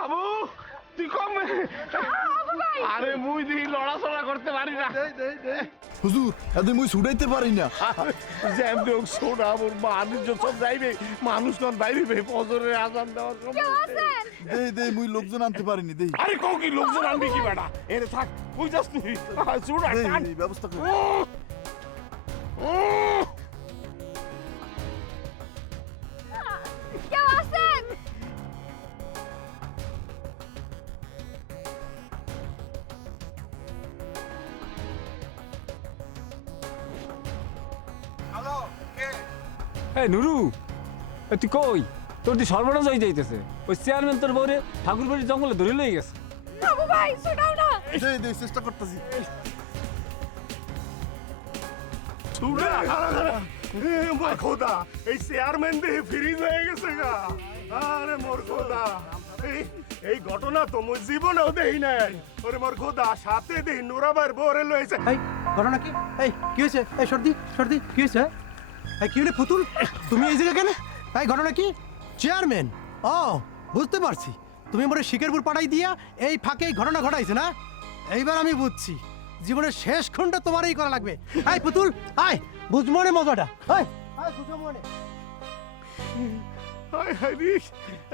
আবু তুই কমবে, আরে মুই দি লড়াচড়া করতে পারি না। হুজুর এদের মুই ছুটাইতে পারি না। যেমন হোক শোনা মোর মানুষ সব যাইবে, মানুষ নন বাইরে ফজরের আজান দেওয়ার সময়। দেই মুই লোকজন আনতে পারিনি দেই। আরে কও কি লোকজন আনবি কি বেটা? এরে থাক কই যাস তুই? শুন দেই ব্যবস্থা কর। কেউ আছেন? হ্যালো কে? এই নুরু, তুই কই? তোর তুই সর্বনাশ হয়ে যাইতেছে। ওই চেয়ারম্যান তোর বউরে ঠাকুরবাড়ির জঙ্গলে ধরে লয়ে গেছে। হাবু ভাই শোনাও না। দেই চেষ্টা করতেছি। মোর খোদা এই চেয়ারম্যান দেহে ফ্রিজ হয়ে গেছে গা। আরে মোর খোদা এই ঘটনা তো মোর জীবনেও দেই নাই। ওরে মোর খোদা সাথে দেই নুরাবার বরে লইছে। এই ঘটনা কি? এই কি হয়েছে? এই সর্দি কি হয়েছে? এই কি হলে পুতুল তুমি এই জায়গা কেন? এই ঘটনা কি? চেয়ারম্যান ও বুঝতে পারছি, তুমি আমার শিকারপুর পাঠাই দিয়া এই ফাঁকে এই ঘটনা ঘটাইছে না? এইবার আমি বুঝছি, জীবনের শেষ খুনটা তোমারই করা লাগবে। এই পুতুল আয় বুঝবো না মজাটা। আয় আয় বুঝবো মনে। হায় হায় রে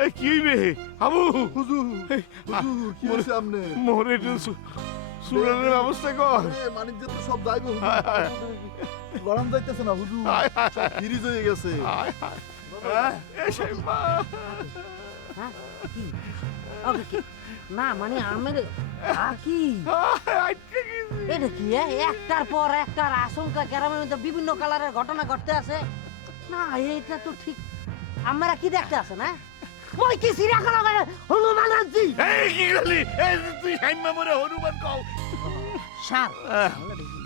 এই কি রে আবু হুজুর কি হইছে আমনে? মোরে একটু সুরানের ব্যবস্থা কর। মানিজ্য তো সব যাইবো হুজুর। হায় হায় গরম যাইতেছে না হুজুর, হায় হায় সব ফ্রিজ হয়ে গেছে। হায় হায় এসে মা না মানে আমের কি আটকে গেছি। এটা কি একটার পর একটার আশঙ্কা গ্রামের মধ্যে বিভিন্ন কালারের ঘটনা ঘটতে আছে না, এটা তো ঠিক। আমরা কি দেখতে আছে না মই কি সিরিয়াখানা করে হনুমান আনছি। এই কি গলি এই তুই হাইমা মরে হনুমান কও। স্যার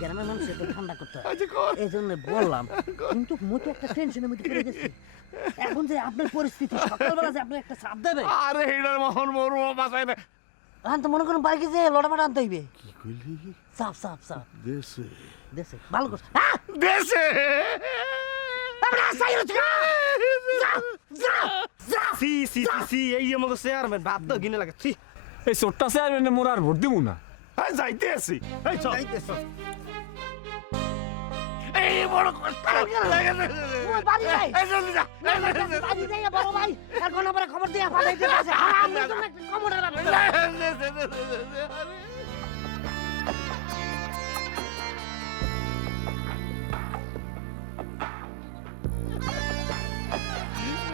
গ্রামের মানুষ একটু ঠান্ডা করতে হয়, আচ্ছা কর। এই জন্য বললাম। কিন্তু মই তো একটা টেনশনের মধ্যে পড়ে গেছি। এখন যে আপনার পরিস্থিতি, সকালবেলা যে আপনি একটা চাপ দেবে, আরে এইটার মহন মোর বাঁচায় না। এখন তো মনে করুন বাড়ি যে লড়ামাটা আনতে হইবে। কি কইলি? চাপ চাপ চাপ দেশে দেশে ভালো করছে। দেশে এই আমাকে চেয়ারম্যান বাদ দাও গিনে লাগে। এই ছোট্টা চেয়ারম্যানে মোর আর ভোট দিব না। যাইতে আছি এই চল এই বড় কষ্ট লাগে না। ওই বাড়ি যাই। এই জলদি যা বাড়ি যাই বড় ভাই, এখন আবার খবর দিয়ে পাঠাইতে আছে। আমি তো একটা খবর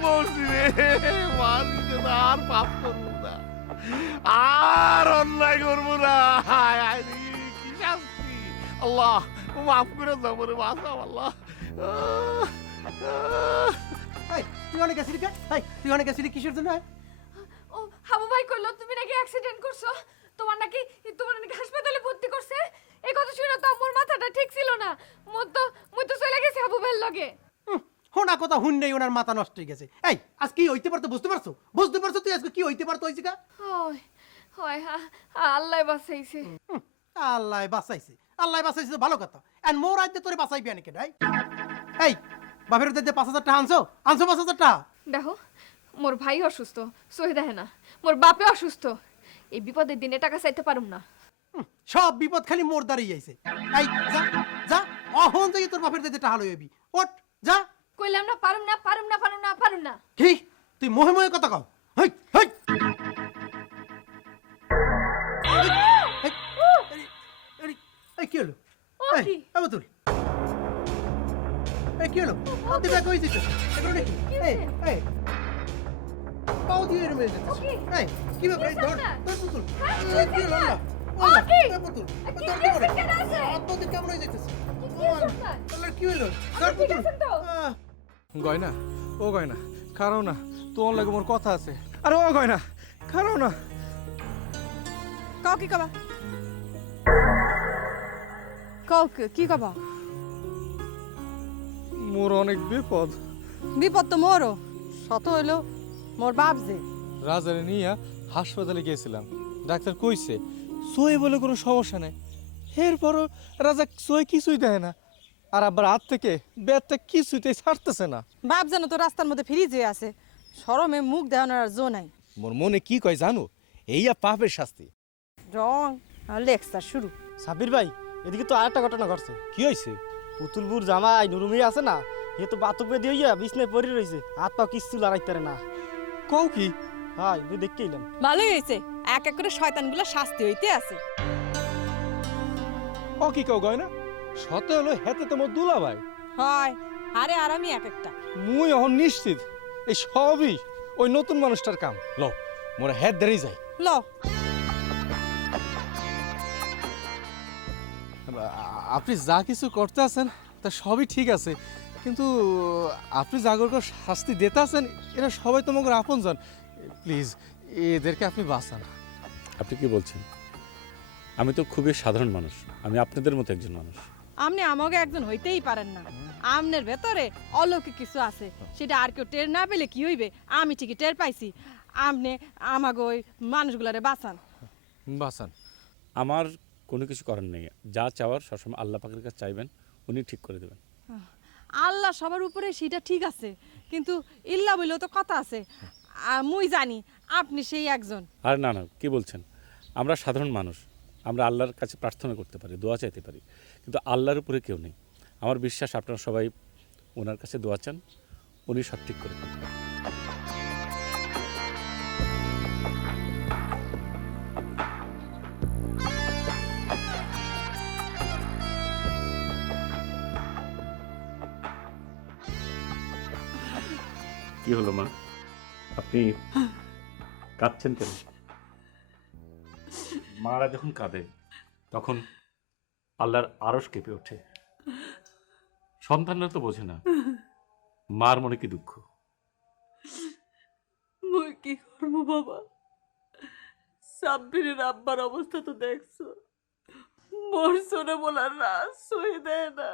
মরছি রে মারিতে আর পাপ করবো না, আর অন্যায় করবো না। হায় হায় রে, কি শাস্তি! আল্লাহ মাফ করে দাও মরে, বাঁচাও আল্লাহ। এই তুই অনেক গেছিলি কে? এই তুই অনেক গেছিলি কিসের জন্য? ও হাবু ভাই কইলো তুমি নাকি অ্যাক্সিডেন্ট করছো, তোমার নাকি হাসপাতালে ভর্তি করছে। এই কথা শুনে তো হুন্নেই ওনার মাথা নষ্ট হয়ে গেছে। এই আজ কি হইতে পারতো বুঝতে পারছো? বুঝতে পারছো তুই আজকে কি হইতে পারতো হইছে কা? হয় হয় আল্লাহ বাঁচাইছে। আল্লাহ বাঁচাইছে, আল্লাহ বাঁচাইছে তো ভালো কথা। এন্ড মোর আইতে তোরে বাঁচাইবি আনি কেডাই? এই বাপের যে ৫,০০০ টাকা আনছো ৫,০০০ টাকা। দেখো মোর ভাই অসুস্থ, সহি দেখে না, মোর বাপে অসুস্থ, এই বিপদের দিনে টাকা চাইতে পারুম না। সব বিপদ খালি মোর দাঁড়িয়ে আইছে। এই যা যা অহন থেকে তোর বাপের যে টাকা লই আইবি। ওঠ যা। কইলাম না পারুম না পারুম না পারুম না পারুম না। কি তুই মোহে মোহে কথা কও? হেই হেই এই কি হলো? এই আবতুল এই কি হলো? আপনি ব্যাক হইছিস এগুলো নাকি? এই এই পাও দিয়ে এর মেয়ে যাচ্ছে। এই কি ব্যাপার? এই ধর ধর পুতুল। এই কি হলো না? এই পুতুল তোর কি করে? আপনি কেমন হয়ে যাইতেছে? আল্লাহ কি হলো? ধর পুতুল। গয়না ও গয়না খারাও না, তোমার লাগে মোর কথা আছে। আরে ও গয়না খারাও না। কও কি কবা? কও কি কবা? মোর অনেক বিপদ। বিপদ তো মোরও, শত হইলো মোর বাপ যে। রাজারে নিয়ে হাসপাতালে গিয়েছিলাম, ডাক্তার কইছে সই বলে কোনো সমস্যা নেই। এরপরও রাজা সই কিছুই দেয় না, আর আবার হাত থেকে ব্যাটটা কিছুতেই ছাড়তেছে না। বাপ যেন তো রাস্তার মধ্যে ফিরি যে আছে, শরমে মুখ দেওয়ানোর আর জো নাই। মোর মনে কি কয় জানো, এইয়া পাপের শাস্তি। রং আর লেকচার শুরু। সাবির ভাই, এদিকে তো আরেকটা ঘটনা ঘটছে। কি হয়েছে? পুতুলপুর জামাই নুরুমি আছে না, এ তো বাতুকে দিয়ে বিছনায় পড়ে রয়েছে, হাত পা কিচ্ছু লড়াইতে পারে না। কও কি? হাই তুই দেখতে এলাম। ভালোই হয়েছে, এক এক করে শয়তানগুলো শাস্তি হইতে আছে। ও কি কও গয়না? শত হলো হেতে তো মোর দুলা ভাই হয়, আরে আর আমি এক একটা। মুই এখন নিশ্চিত এই সবই ওই নতুন মানুষটার কাম। ল মোরা হেড ধরেই যাই। ল আপনি যা কিছু করতে আছেন তা সবই ঠিক আছে, কিন্তু আপনি জাগরকর শাস্তি দিতে আছেন, এরা সবাই তোমাকে আপনজন। প্লিজ এদেরকে আপনি বাঁচান। আপনি কি বলছেন? আমি তো খুবই সাধারণ মানুষ, আমি আপনাদের মতো একজন মানুষ। আপনি আমাকে একজন হইতেই পারেন না। আমনের ভেতরে অলৌকিক কিছু আছে, সেটা আর কেউ টের না পেলে কি হইবে, আমি ঠিকই টের পাইছি। আপনি আমাকে ওই মানুষগুলারে বাঁচান। বাঁচান। আমার কোনো কিছু করার নেই, যা চাওয়ার সবসময় আল্লাহ পাকের কাছে চাইবেন, উনি ঠিক করে দেবেন। আল্লাহ সবার উপরে সেটা ঠিক আছে, কিন্তু ইল্লা বলেও তো কথা আছে। মুই জানি আপনি সেই একজন। আর না না, কি বলছেন? আমরা সাধারণ মানুষ, আমরা আল্লাহর কাছে প্রার্থনা করতে পারি, দোয়া চাইতে পারি, কিন্তু আল্লাহর উপরে কেউ নেই। আমার বিশ্বাস আপনারা সবাই ওনার কাছে দোয়া চান, উনি সব ঠিক করে দেবেন। কি হলো মা, আপনি কাঁদছেন কেন? মারা যখন কাঁদে তখন আল্লাহর আরশ কেঁপে ওঠে। সন্তানরা তো বোঝে না মার মনে কি দুঃখ। মুই কি করবো বাবা, সাব্বিরের আব্বার অবস্থা তো দেখছো, মোর শোনে বলার রাত সই দেয় না।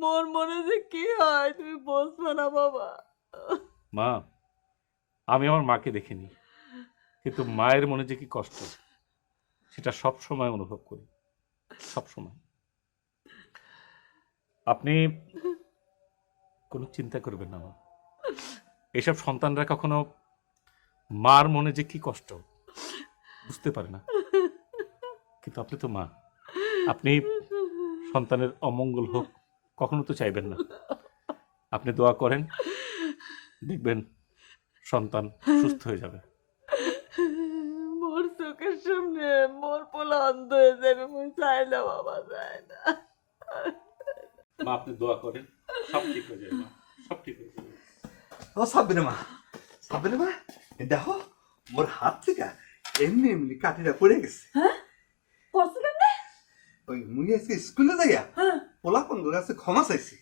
মোর মনে যে কি হয় তুমি বুঝবে না বাবা। মা, আমি আমার মাকে দেখিনি, কিন্তু মায়ের মনে যে কি কষ্ট সেটা সব সময় অনুভব করি, সব সময়। আপনি কোনো চিন্তা করবেন না মা, এসব সন্তানরা কখনো মার মনে যে কি কষ্ট বুঝতে পারে না, কিন্তু আপনি তো মা, আপনি সন্তানের অমঙ্গল হোক কখনো তো চাইবেন না। আপনি দোয়া করেন, দেখবেন সন্তান সুস্থ হয়ে যাবে। মোর চোখের সামনে মোর পোলা অন্ধ হয়ে যাবে, মুই চাই না বাবা, চাই না। মা আপনি দোয়া করেন, সব ঠিক হয়ে যাবে মা, সব ঠিক হয়ে যাবে। ও সাবিরে মা, সাবিরে মা, দেখো মোর হাত থেকে এমনি এমনি কাঠিটা পড়ে গেছে। হ্যাঁ করছো কেমনে? ওই মুই আজকে স্কুলে যাইয়া পোলা বন্ধুর কাছে ক্ষমা চাইছি,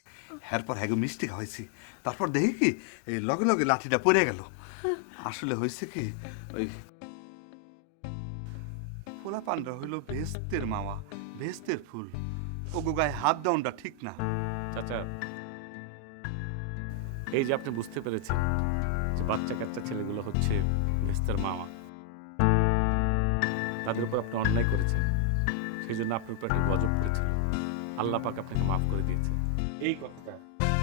এরপর হ্যাঁ মিষ্টি খাওয়াইছি, তারপর দেখি কি এই লগে লগে লাঠিটা পড়ে গেল। আসলে হয়েছে কি, ওই পোলা পান্ডা হইল বেহেস্তের মামা, বেহেস্তের ফুল, ওগো গায়ে হাত দেওয়াটা ঠিক না। চাচা, এই যে আপনি বুঝতে পেরেছেন যে বাচ্চা কাচ্চা ছেলেগুলো হচ্ছে ভেস্তার মামা, তাদের উপর আপনি অন্যায় করেছেন, সেই জন্য আপনার উপর একটা গজব পড়েছিল। আল্লাহ পাক আপনাকে মাফ করে দিয়েছে। এই কথাটা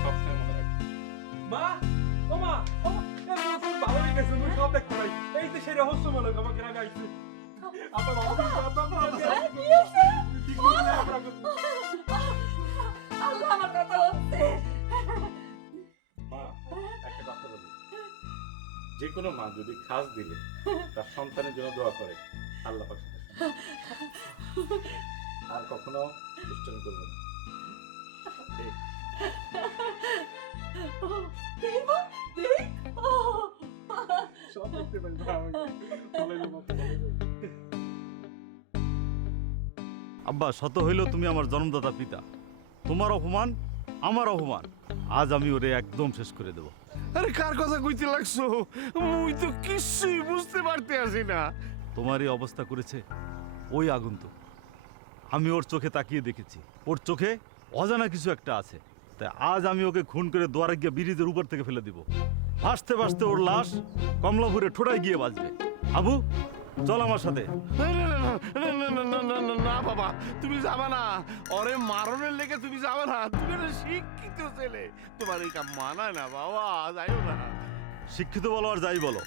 সবসময় মনে রাখবেন। মা ও মা ও ভালো হয়ে গেছে, মুই সব দেখতে পাই। এই তো সেই রহস্য মনে আমার গ্রামে আইছে। আপা বাবা আল্লাহ আমার কথা হচ্ছে। মা, একটা কথা বলি, যে কোনো মা যদি খাস দিলে তার সন্তানের জন্য দোয়া করে, আল্লাহ পাক সেটা শুনে। আর কখনো দুষ্টামি করবে না। এই, সব দেখতে পাই ভাই। আব্বা, শত হইলেও তুমি আমার জন্মদাতা পিতা। তোমার অপমান আমার অপমান। আজ আমি ওরে একদম শেষ করে দেব। আরে কার কথা কইতে লাগছো? মুই তো কিছুই বুঝতে পারতে আছি না। তোমার এই অবস্থা করেছে ওই আগন্তুক। আমি ওর চোখে তাকিয়ে দেখেছি, ওর চোখে অজানা কিছু একটা আছে। তাই আজ আমি ওকে খুন করে দোয়ারে গিয়ে ব্রিজের উপর থেকে ফেলে দিব। ভাসতে ভাসতে ওর লাশ কমলাপুরে ঠোঁটায় গিয়ে বাজবে। আবু, চল আমার সাথে। না বাবা, তুমি যাবা না। ওরে মারণের লেগে তুমি যাবা না। তুমি একটা শিক্ষিত ছেলে, তোমার এই কাম মানায় না বাবা, যাইও না। শিক্ষিত বলো আর যাই বলো,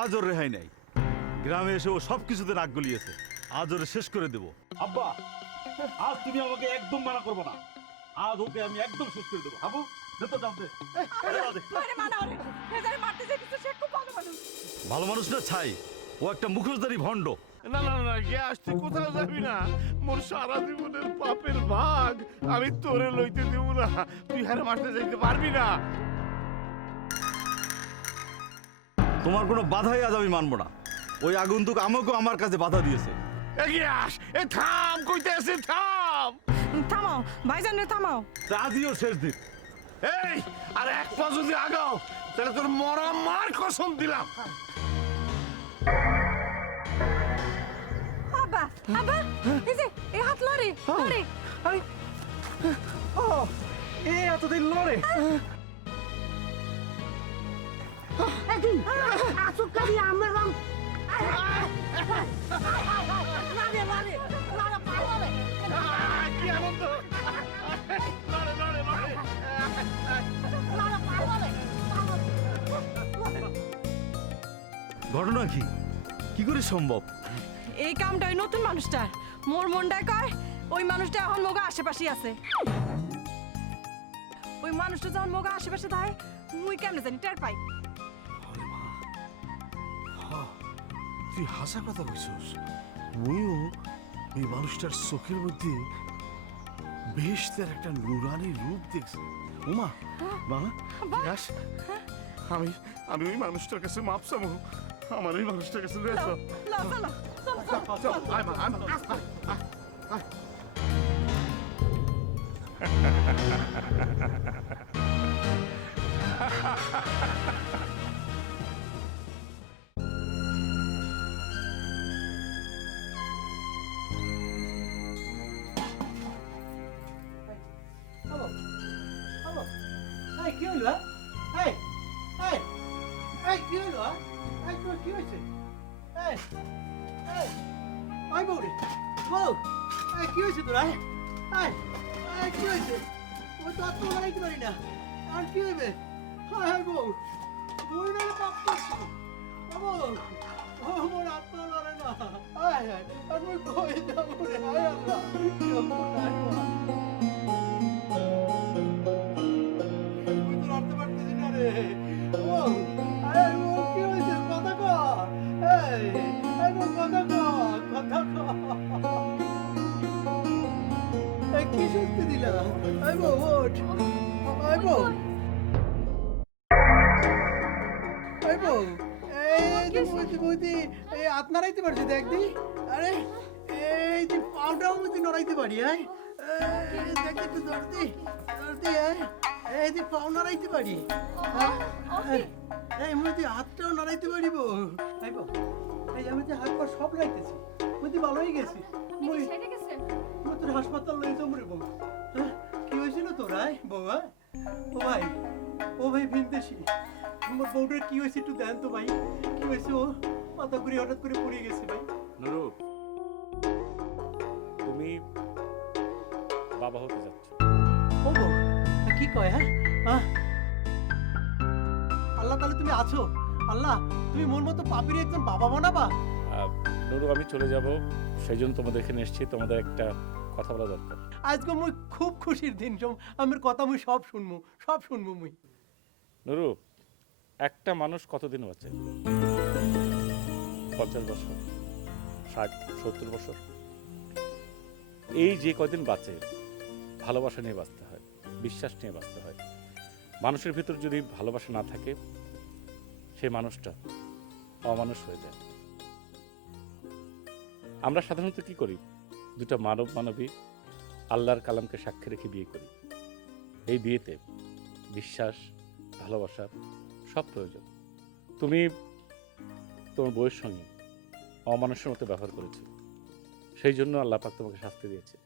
আজ ওর রেহাই নাই। গ্রামে এসে ও সব কিছুতে নাক গলিয়েছে। আজ ওরে শেষ করে দেব। আব্বা, আজ তুমি আমাকে একদম মানা করবো না। আজ ওকে আমি একদম শেষ করে দেবো। আবু, দে তো যাও, দে। ভালো মানুষ না ছাই, ও একটা মুখোশধারী ভণ্ড। না না না, গ্যাস তুই কোথাও যাবি না। মোর সারা জীবনের পাপের ভাগ আমি তোরে লইতে দেব না। তুই হারে মারতে যাইতে পারবি না। তোমার কোনো বাধাই আজ আমি মানবো না। ওই আগন্তুক আমাকেও আমার কাছে বাধা দিয়েছে। গ্যাস এ থাম, কইতে আছে থাম। থামাও ভাইজান রে, থামাও। আজইও শেষ দিন। এই আর এক পা যদি আগাও তাহলে তোর মরা মার কসম দিলাম। আব্বা আব্বা, এই যে এই হাত লড়ে লড়ে। ও এ এতদিন লড়ে। আসুকারি আমার রং লাগে লাগে লাগে পাগলে। কি আনন্দ! লড়ে লড়ে লড়ে। লাগে পাগলে। ঘটনা কি? কি করে সম্ভব? এই কামটা ওই নতুন মানুষটার। মোর মনটায় কয় ওই মানুষটা এখন মোগা আশেপাশে আছে। ওই মানুষটা যখন মোগা আশেপাশে থাকে, মুই কেমনে জানি টের পাই। তুই হাসা কথা কইছস। মুইও এই মানুষটার চোখের মধ্যে বেহেশতের একটা নুরানি রূপ দেখছি। ওমা মা, গ্যাস আমি আমি ওই মানুষটার কাছে মাপ চাবো। আমার ওই মানুষটার কাছে নিয়ে চল। চল, আয় মা, আয় মা, আয়, আয়। এই কি হইলো? এই এই এই কি হইলো? এই তোর কি হয়েছে? এই এই ওই বউরে, বউ, এই কি হয়েছে তোর? এই এই কি হয়েছে? ওই তো আত্ম লাগাইতে পারি না। আর কি হইবে? হ্যাঁ বউ, বউ না পাপ করছি। বউ, ও মোর আত্ম লড়ে না। আয় আয়, আর মুই কই যাবো রে? আয় আল্লাহ, কেউ নাই মা। কি শাস্তি দিলা? আইবো ওঠ, আইবো আইবো। এই যে বইতি এই হাত নাড়াইতে পারছি দেখ দি। আরে এই যে পাউডার মধ্যে নড়াইতে পারি। হ্যাঁ দেখ একটু ধরতি ধরতি। এই যে পাউ নাড়াইতে পারি। এই মুই হাতটাও নাড়াইতে পারিব। আইবো এই আমি যে হাত পা সব রাইতেছি, মুই ভালো হয়ে গেছি। মুই তোর হাসপাতাল লই যাবো রে বউ। কি হয়েছিল তোর? বউ ও ভাই ভিনদেশি, আমার বউটার কি হয়েছে একটু দেন তো ভাই, কি হয়েছে? ও মাথা ঘুরে হঠাৎ করে পড়ে গেছে ভাই। নুরু, তুমি বাবা হতে যাচ্ছ। ও বউ, কি কয়? হ্যাঁ, আল্লাহ তাহলে তুমি আছো। আল্লাহ, তুমি মোর মতো পাপির একজন বাবা বানাবা। নুরু, আমি চলে যাব, সেই জন্য তোমাদের এখানে এসেছি। তোমাদের একটা কথা বলা দরকার। আজকে মুই খুব খুশির দিন, আমার কথা মুই সব শুনবো মুই। নুরু, একটা মানুষ কতদিন বাঁচে? 50 বছর, 60, 70 বছর। এই যে কয়দিন বাঁচে, ভালোবাসা নিয়ে বাঁচতে হয়, বিশ্বাস নিয়ে বাঁচতে হয়। মানুষের ভিতর যদি ভালোবাসা না থাকে, সেই মানুষটা অমানুষ হয়ে যায়। আমরা সাধারণত কি করি? দুটো মানবী আল্লাহর কালামকে সাক্ষী রেখে বিয়ে করি। এই বিয়েতে বিশ্বাস, ভালোবাসা সব প্রয়োজন। তুমি তোমার বউয়ের সঙ্গে অমানুষের মতো ব্যবহার করেছো, সেই জন্য আল্লাহ পাক তোমাকে শাস্তি দিয়েছে।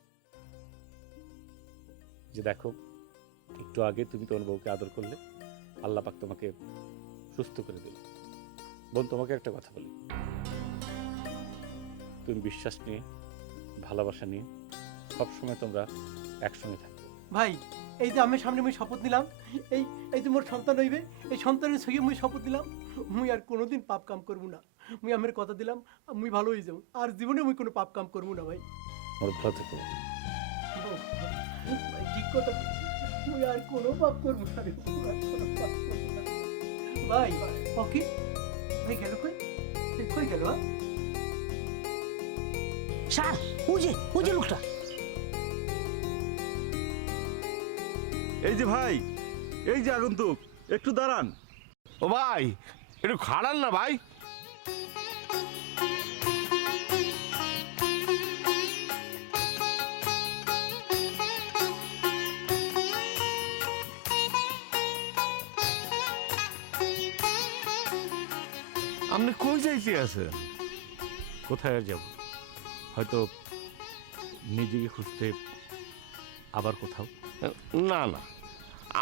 যে দেখো, একটু আগে তুমি তোমার বউকে আদর করলে, আল্লাহ পাক তোমাকে সুস্থ করে দিল। বোন, তোমাকে একটা কথা বলি, তুমি বিশ্বাস নিয়ে, ভালোবাসা নিয়ে সবসময় তোমরা একসঙ্গে থাকবে। ভাই, এই যে আমি সামনে মুই শপথ নিলাম, এই যে মোর সন্তান হইবে, এই সন্তানের সঙ্গে মুই শপথ নিলাম, মুই আর কোনোদিন পাপ কাম করবো না। মুই আমার কথা দিলাম, মুই ভালো হয়ে যাবো, আর জীবনে মুই কোনো পাপ কাম করবো না ভাই। ওর ভালো থেকো। ভাই ঠিক কথা বলছি, মুই আর কোনো পাপ করবো না রে, মুই আর কোনো পাপ করবো না। ভাই ওকে ভাই, গেল কই গেল? স্যার, ওই যে লোকটা। এই যে ভাই, এই যে আগন্তুক, একটু দাঁড়ান। ও ভাই, একটু খাড়ান না ভাই। আপনি কই যাইতে আছেন? কোথায় আর যাব? হয়তো নিজেকে খুঁজতে আবার কোথাও। না না,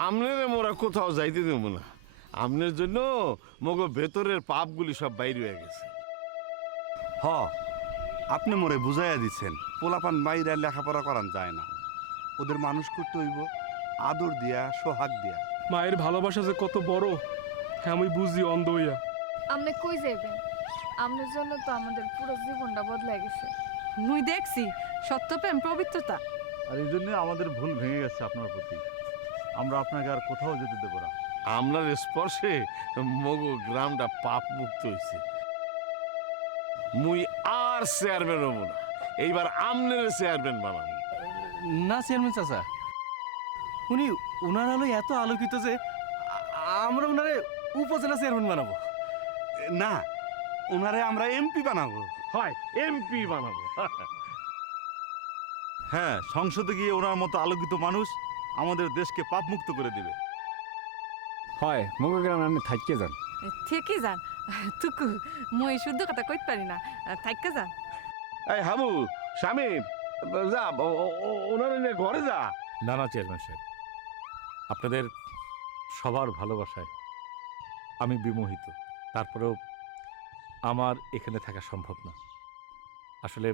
আমনের মোরা কোথাও যাইতে দেবো না। আমনের জন্য মগো ভেতরের পাপগুলি সব বাইরে হয়ে গেছে। হ, আপনি মোরে বুঝাইয়া দিচ্ছেন, পোলাপান বাইরে লেখাপড়া করান যায় না, ওদের মানুষ করতে হইব আদর দিয়া, সোহাগ দিয়া। মায়ের ভালোবাসা যে কত বড়, হ্যাঁ আমি বুঝি অন্ধ হইয়া। আপনি কই যাইবেন? আপনার জন্য তো আমাদের পুরো জীবনটা বদলে গেছে। মুই দেখছি সত্য প্রেম, পবিত্রতা। আর এই জন্য আমাদের ভুল ভেঙে গেছে আপনার প্রতি। আমরা আপনাকে আর কোথাও যেতে দেবো না। আমরার স্পর্শে মগো গ্রামটা পাপ মুক্ত হয়েছে। মুই আর চেয়ারম্যান হব না, এইবার আমনের চেয়ারম্যান বানাবো। না চেয়ারম্যান চাচা, উনি ওনার আলো এত আলোকিত যে আমরা ওনারে উপজেলা চেয়ারম্যান বানাবো। না, ওনারে আমরা এমপি বানাবো। হয়, এমপি বানাবো। হ্যাঁ, সংসদে গিয়ে ওনার মতো আলোকিত মানুষ আমাদের দেশকে পাপ মুক্ত করে দিবে। হয়, মগো গ্রামে আপনি থাইকে যান। থেকে যান তুকু, মুই শুদ্ধ কথা কইতে পারি না, থাইকা যান। এই হাবু, স্বামী, যা ওনার নিয়ে ঘরে যা। না না চেয়ারম্যান সাহেব, আপনাদের সবার ভালোবাসায় আমি বিমোহিত। তারপরেও আমার এখানে থাকা সম্ভব না। আসলে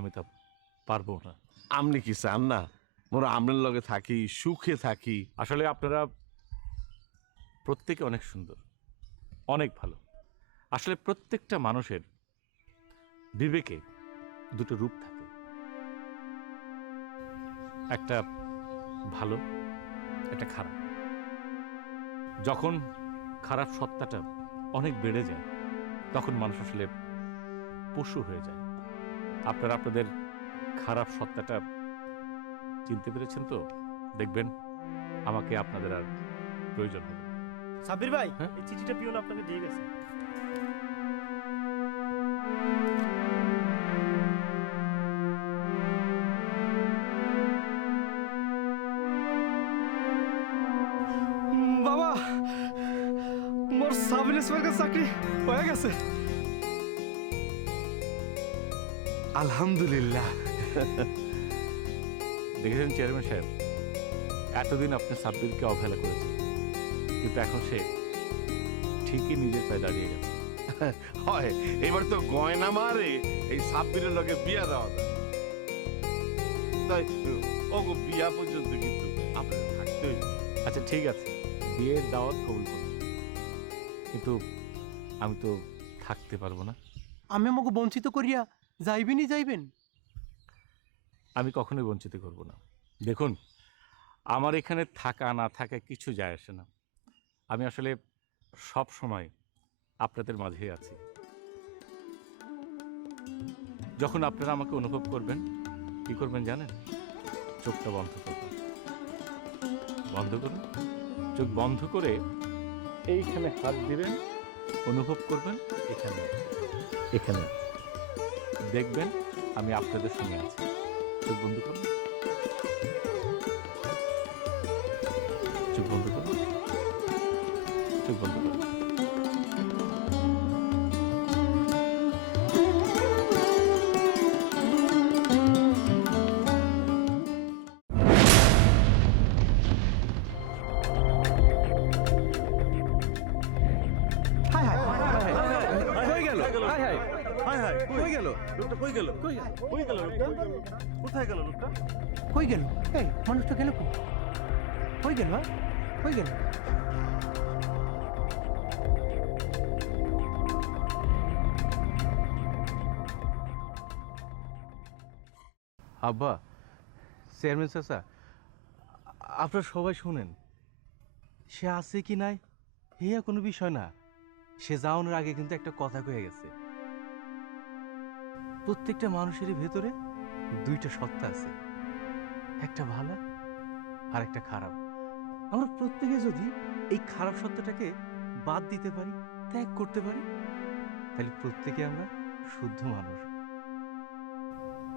আমি তা পারবো না। আপনি কি চান না মোরা আমনের লগে থাকি, সুখে থাকি? আসলে আপনারা প্রত্যেকে অনেক সুন্দর, অনেক ভালো। আসলে প্রত্যেকটা মানুষের বিবেকে দুটো রূপ থাকে, একটা ভালো, একটা খারাপ। যখন খারাপ সত্তাটা অনেক বেড়ে যায়, তখন মানুষ আসলে পশু হয়ে যায়। আপনারা আপনাদের খারাপ সত্তাটা চিনতে পেরেছেন তো? দেখবেন আমাকে আপনাদের আর প্রয়োজন হবে। সাব্বির ভাই, এই চিঠিটা পিওন আপনাকে দিয়ে গেছে। বাবা, মোর সাব ইন্সপেক্টর চাকরি হয়ে গেছে। আলহামদুলিল্লাহ। দেখেছেন চেয়ারম্যান সাহেব, এতদিন আপনি সাব্বিরকে অবহেলা করেছেন, কিন্তু এখন সে ঠিকই নিজের পায়ে দাঁড়িয়ে গেছে। হয় এবার তো গয়না মারে এই সাব্বিরের লগে বিয়া দেওয়া যায়। তাই ওগো বিয়া পর্যন্ত কিন্তু আপনাদের থাকতে হইবে। আচ্ছা ঠিক আছে, বিয়ের দাওয়াত কবুল করুন, কিন্তু আমি তো থাকতে পারবো না। আমি আমাকে বঞ্চিত করিয়া যাইবেনই যাইবেন? আমি কখনোই বঞ্চিত করব না। দেখুন, আমার এখানে থাকা না থাকা কিছু যায় আসে না। আমি আসলে সব সময় আপনাদের মাঝেই আছি। যখন আপনারা আমাকে অনুভব করবেন, কি করবেন জানেন? চোখটা বন্ধ করবেন। বন্ধ করুন, চোখ বন্ধ করে এইখানে হাত দিবেন, অনুভব করবেন এখানে এখানে দেখবেন আমি আপনাদের সঙ্গে আছি। চোখ বন্ধ করুন, চোখ বন্ধ করুন, চোখ বন্ধ করুন। কই গেল? হাই হাই হাই হাই কই গেল? লোকটা কই গেল? কই গেল লোকটা? কোথায় গেল লোকটা? কই গেল? এই মানুষটা গেল কই গেল? কই গেল? আব্বা, চেয়ারম্যান চাচা, আপনারা সবাই শুনেন, সে আছে কি নাই হেয়া কোনো বিষয় না। সে যাওয়ানোর আগে কিন্তু একটা কথা কয়ে গেছে, প্রত্যেকটা মানুষের ভেতরে দুইটা সত্তা আছে, একটা ভালো আর একটা খারাপ। আমরা প্রত্যেকে যদি এই খারাপ সত্তাটাকে বাদ দিতে পারি, ত্যাগ করতে পারি, তাহলে প্রত্যেকে আমরা শুদ্ধ মানুষ।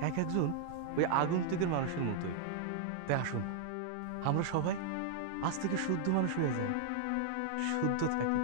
এক একজন ওই আগন্তুকের মানুষের মতোই। তাই আসুন, আমরা সবাই আজ থেকে শুদ্ধ মানুষ হয়ে যাই, শুদ্ধ থাকি।